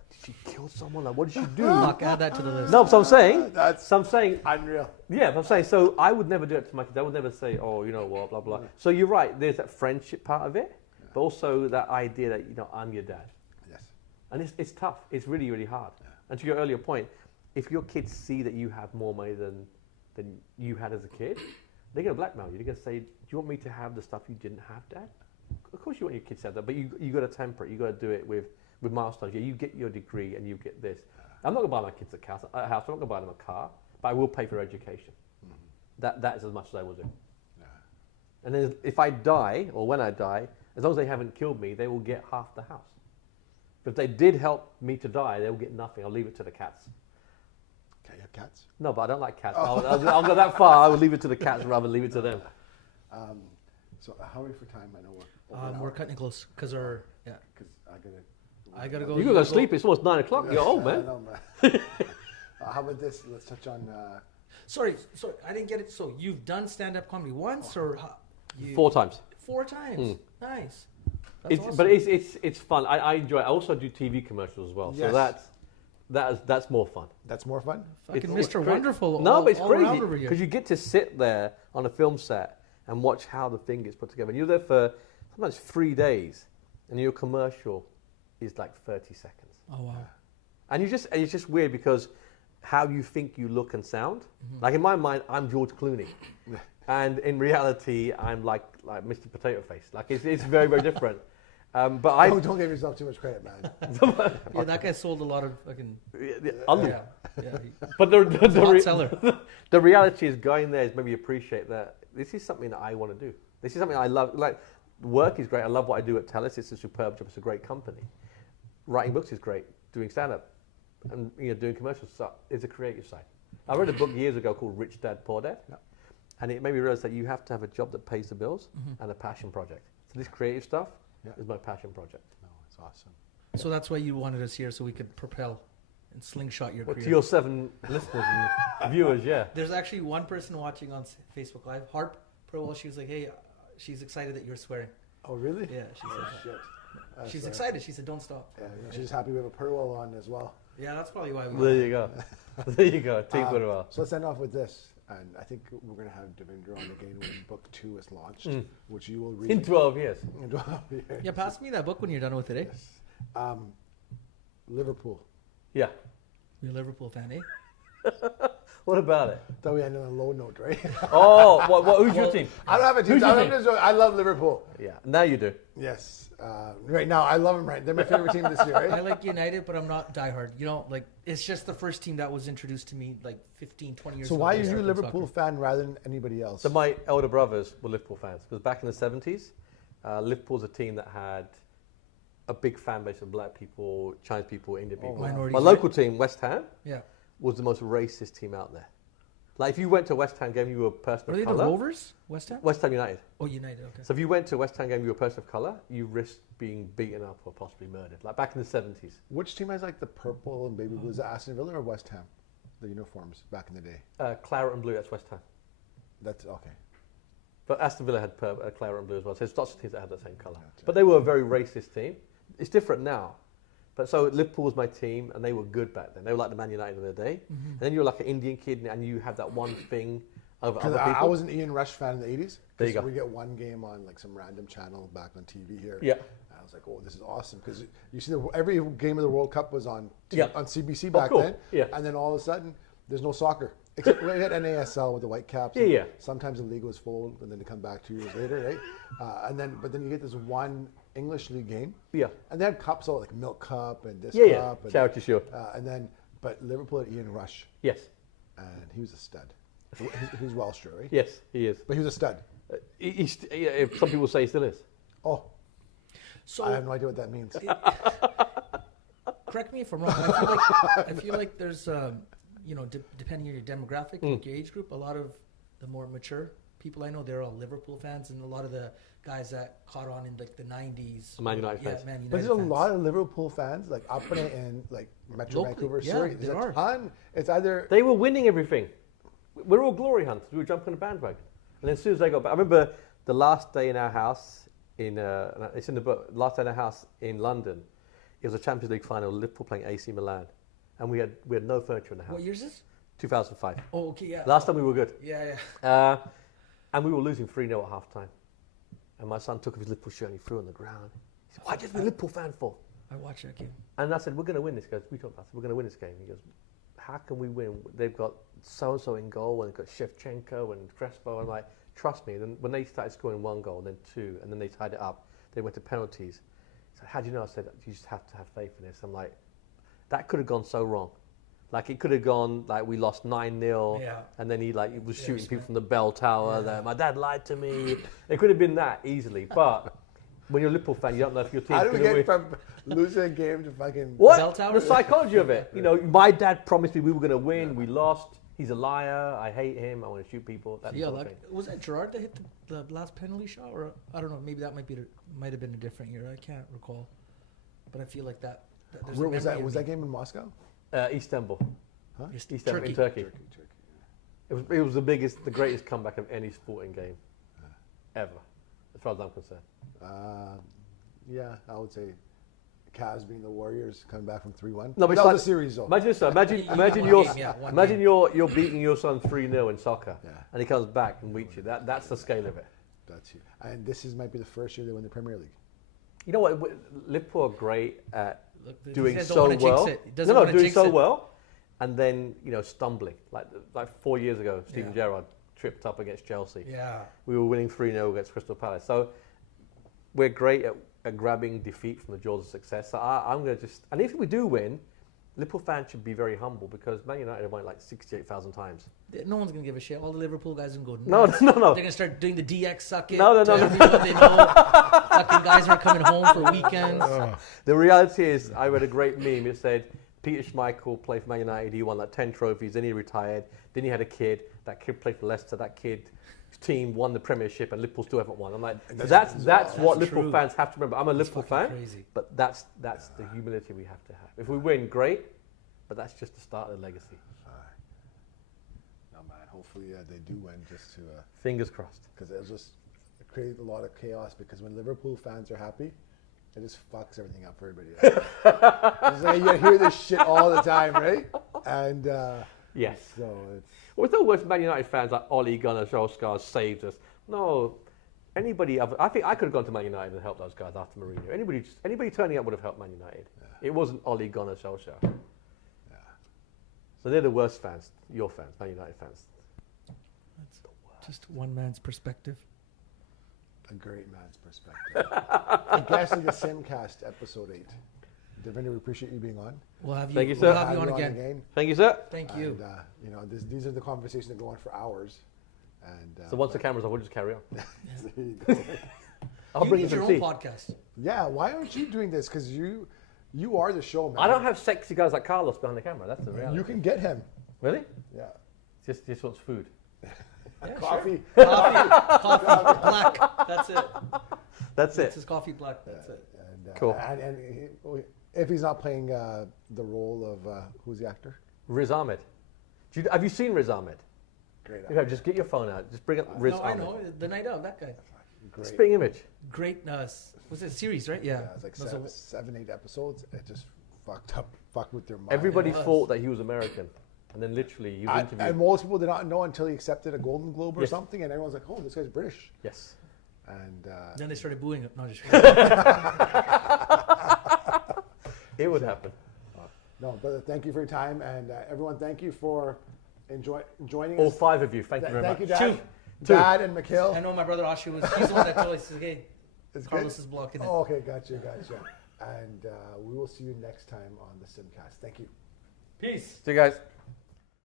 did she kill someone? Like, what did she do? Fuck, add that to the list. No, so I'm saying, That's unreal. yeah, but I'm saying, so I would never do it to my kids. I would never say, oh, you know what, blah, blah. So you're right, there's that friendship part of it, but also that idea that, I'm your dad. Yes. And it's tough. It's really, really hard. Yeah. And to your earlier point, if your kids see that you have more money than you had as a kid, they're going to blackmail you. They're going to say, do you want me to have the stuff you didn't have, Dad? Of course you want your kids to have that, but you got to temper it. You got to do it with milestones. Yeah, you get your degree and you get this. I'm not going to buy my kids a house. I'm not going to buy them a car, but I will pay for their education. Mm-hmm. That is as much as I will do. Yeah. And then if I die, or when I die, as long as they haven't killed me, they will get half the house. But if they did help me to die, they will get nothing. I'll leave it to the cats. Okay, you have cats? No, but I don't like cats. I'll go that far. I would leave it to the cats rather than leave it to them. So how are we for time? I know We're cutting it close because Because I gotta go. You gotta go sleep. It's almost 9 o'clock. You're old, man. I know, man. How about this? Let's touch on. Sorry, I didn't get it. So you've done stand-up comedy once, or 4 times. 4 times. Mm. Nice. That's awesome. But it's fun. I enjoy it. I also do TV commercials as well. Yes. So that's more fun. That's more fun? Fucking It's Mr. cra- Wonderful. No, but it's all around crazy over here. because you get to sit there on a film set and watch how the thing gets put together. And you're there for sometimes 3 days, and your commercial is like 30 seconds. Oh wow. And it's just weird because how you think you look and sound. Mm-hmm. Like in my mind, I'm George Clooney, and in reality, I'm like Mr. Potato Face. Like it's very, very different. But I don't give yourself too much credit, man. Yeah, that guy sold a lot of fucking. Yeah. But Hot seller. The reality is going there is maybe appreciate that this is something that I want to do. This is something I love. Like work is great. I love what I do at TELUS. It's a superb job. It's a great company. Writing books is great. Doing stand-up and doing commercials is a creative side. I read a book years ago called Rich Dad Poor Dad, and it made me realize that you have to have a job that pays the bills and a passion project. So this creative stuff is my passion project. No, it's awesome. So that's why you wanted us here, so we could propel and slingshot your career. To your 7 listeners and viewers, yeah. There's actually one person watching on Facebook Live, Harp Purewal. She was like, "Hey, she's excited that you're swearing." Oh, really? Yeah, she said. Shit. She's excited. She said, "Don't stop." Yeah, she's happy we have a Purewal on as well. Yeah, that's probably why we. There you go. There you go. Team Purewal. So let's end off with this. And I think we're going to have Divinder on again when book 2 is launched, which you will read. In 12 years. In 12 years. Yeah, pass me that book when you're done with it, eh? Liverpool. Yeah. You're a Liverpool fan, eh? What about it? Thought we ended on a low note, right? Oh, who's your team? I don't have a team. Who's your team? I love Liverpool. Yeah, now you do. Yes. Right now, I love them. Right, they're my favorite team this year. I Right? like United, but I'm not diehard. You know, like it's just the first team that was introduced to me like 15, 20 years So ago. why I are you a started Liverpool soccer. fan rather than anybody else? So my elder brothers were Liverpool fans because back in the 70s, Liverpool's a team that had a big fan base of black people, Chinese people, Indian people. Minorities, My local team, West Ham, Yeah. was the most racist team out there. Like if you went to a West Ham game, you were a person Were of they the colour. Rovers? West Ham? West Ham United. Oh, United. Okay. So if you went to a West Ham game, you were a person of colour, you risked being beaten up or possibly murdered. Like back in the 70s. Which team has like the purple and baby blue? Is it Aston Villa or West Ham? The uniforms back in the day. Claret and blue, that's West Ham. That's okay. But Aston Villa had claret and blue as well. So there's lots of teams that had the same colour. Gotcha. But they were a very racist team. It's different now. But so Liverpool was my team, and they were good back then. They were like the Man United of their day. And then you were like an Indian kid, and you have that one thing over Because other people. I was an Ian Rush fan in the 80s. There you go. We get one game on like some random channel back on TV here. Yeah. And I was like, oh, this is awesome. Because you see, every game of the World Cup was on Yeah. on CBC Oh, back cool. then. Yeah. And then all of a sudden, there's no soccer. Except we had NASL with the Whitecaps. Yeah, and yeah. Sometimes the league was full, and then they come back 2 years later, right? But then you get this one English league game. Yeah. And they had cups, all like Milk Cup and this Yeah, cup. And, Charity Shield. but Liverpool had Ian Rush, Yes. and he was a stud. He's Welsh, right? Yes, he is. But he was a stud. Some people say he still is. Oh, So I have no idea what that means. correct me if I'm wrong. I feel like there's, you know, depending on your demographic, like your age group, a lot of the more mature people I know, they're all Liverpool fans, and a lot of the guys that caught on in like the 90s. Man United fans. Man United But there's a fans. lot of Liverpool fans, like up in like Metro Locally, Vancouver, yeah, Surrey. there There's are. a ton. It's either They were winning everything. We're all glory hunters. We were jumping on a bandwagon. And then as soon as they got back, I remember the last day in our house, it's in the book, last day in our house in London, it was a Champions League final, Liverpool playing AC Milan. And we had no furniture in the house. What year is this? 2005. Oh, okay, yeah. Last time we were good. Yeah, yeah. And we were losing 3-0 at half time. And my son took off his Liverpool shirt and he threw it on the ground. He said, why did you have a Liverpool fan for? I watched that game. And I said, we're going to win this. He goes, we talked about it. We're going to win this game. He goes, how can we win? They've got so-and-so in goal, and they've got Shevchenko and Crespo. I'm like, trust me. Then when they started scoring 1 goal, and then 2, and then they tied it up, they went to penalties. He said, how do you know? I said, you just have to have faith in this. I'm like, that could have gone so wrong. Like, it could have gone, like, we lost 9-0, Yeah. and then he was shooting respect. people from the bell tower. Yeah. That my dad lied to me. It could have been that easily. But when you're a Liverpool fan, you don't know if your team's how do we going to get win. from losing a game to fucking What? Bell tower? The psychology of it. You know, my dad promised me we were going to win. We lost. He's a liar. I hate him. I want to shoot people. That Yeah, sort of like, thing. was that Gerard that hit the last penalty shot, or I don't know? Maybe that might have been a different year. I can't recall, but I feel like that. There's a Where was that? memory Was of that game in Moscow? Istanbul. Just Istanbul Turkey. in Turkey. It was the greatest comeback of any sporting game ever, as far as I'm concerned. Yeah, I would say Cavs being the Warriors coming back from 3-1. No, but that it's was a series though. Imagine this. Imagine One you're game, yeah, one imagine game. you're beating your son 3-0 in soccer, Yeah. and he comes back and beats you. That's the scale of it. That's you. And this might be the first year they win the Premier League. You know what? Liverpool are great at Look, these doing guys don't so wanna jinx well. it. He doesn't wanna doing jinx so it. well, and then stumbling. Like 4 years ago, Steven Yeah. Gerrard tripped up against Chelsea. Yeah. We were winning 3-0 against Crystal Palace. So we're great at grabbing defeat from the jaws of success. So I'm going to just, and if we do win, Liverpool fans should be very humble because Man United have won like 68,000 times. No one's gonna give a shit. All the Liverpool guys are gonna go. No, nuts. no. They're gonna start doing the DX suck it. No. to everyone they know. Fucking guys are coming home for weekends. The reality is, I read a great meme. It said, Peter Schmeichel played for Man United. He won like 10 trophies. Then he retired. Then he had a kid. That kid played for Leicester. That kid's team won the Premiership, and Liverpool still haven't won. I'm like, that's what Liverpool true. fans have to remember. I'm a Liverpool fan, fucking crazy. but that's the humility we have to have. If we win, great, but that's just the start of the legacy. No man, hopefully they do win just to Fingers crossed. because it'll just create a lot of chaos. Because when Liverpool fans are happy, it just fucks everything up for everybody else. It's like you hear this shit all the time, right? And Yes. So it's Well, it's not worse Man United fans like Ole Gunnar Solskjaer saved us. No, anybody. I think I could have gone to Man United and helped those guys after Mourinho. Anybody turning up would have helped Man United. It wasn't Ole Gunnar Solskjaer. So they're the worst fans. Your fans, Man United fans. That's just one man's perspective. a great man's perspective. A guest of the SimCast episode 8. Divinder, we appreciate you being on. We'll have you. Thank you, We'll sir. have you on again. Thank you, sir. Thank you. And, you know, these are the conversations that go on for hours. And So once the camera's off, we'll just carry on. there you go. I'll You bring you need your some own tea. podcast. Yeah, why aren't you doing this? Because you are the show, man. I don't have sexy guys like Carlos behind the camera. That's the reality. You can get him. Really? Yeah. Just wants food. Yeah, Coffee. Coffee black. That's it. That's That's it. his coffee black. That's it. And, Cool. And if he's not playing the role of who's the actor? Riz Ahmed. Have you seen Riz Ahmed? Great Yeah, actor. just get your phone out. Just bring up Riz No, I Ahmed. know. The night of, that guy. Great. Spitting Image. Great. Was it a series, right? Yeah. Yeah, it's like Those are- 7, 8 episodes. It just fucked with their mind. Everybody It was. thought that he was American. And then literally he was interviewed. And most people did not know until he accepted a Golden Globe or Yes. something, and everyone's like, "Oh, this guy's British." Yes. And Then they started booing him. No, just It would happen. no, brother, thank you for your time, and everyone, thank you for joining All us. 5 of you. Thank you very Thank much. you, Dad. Two. Dad and I Mikhail. know my brother Ashi was. He's the one that told us. Okay, It's good? Carlos is blocking it. Oh, okay, gotcha. And we will see you next time on the SimCast. Thank you. Peace. See you guys.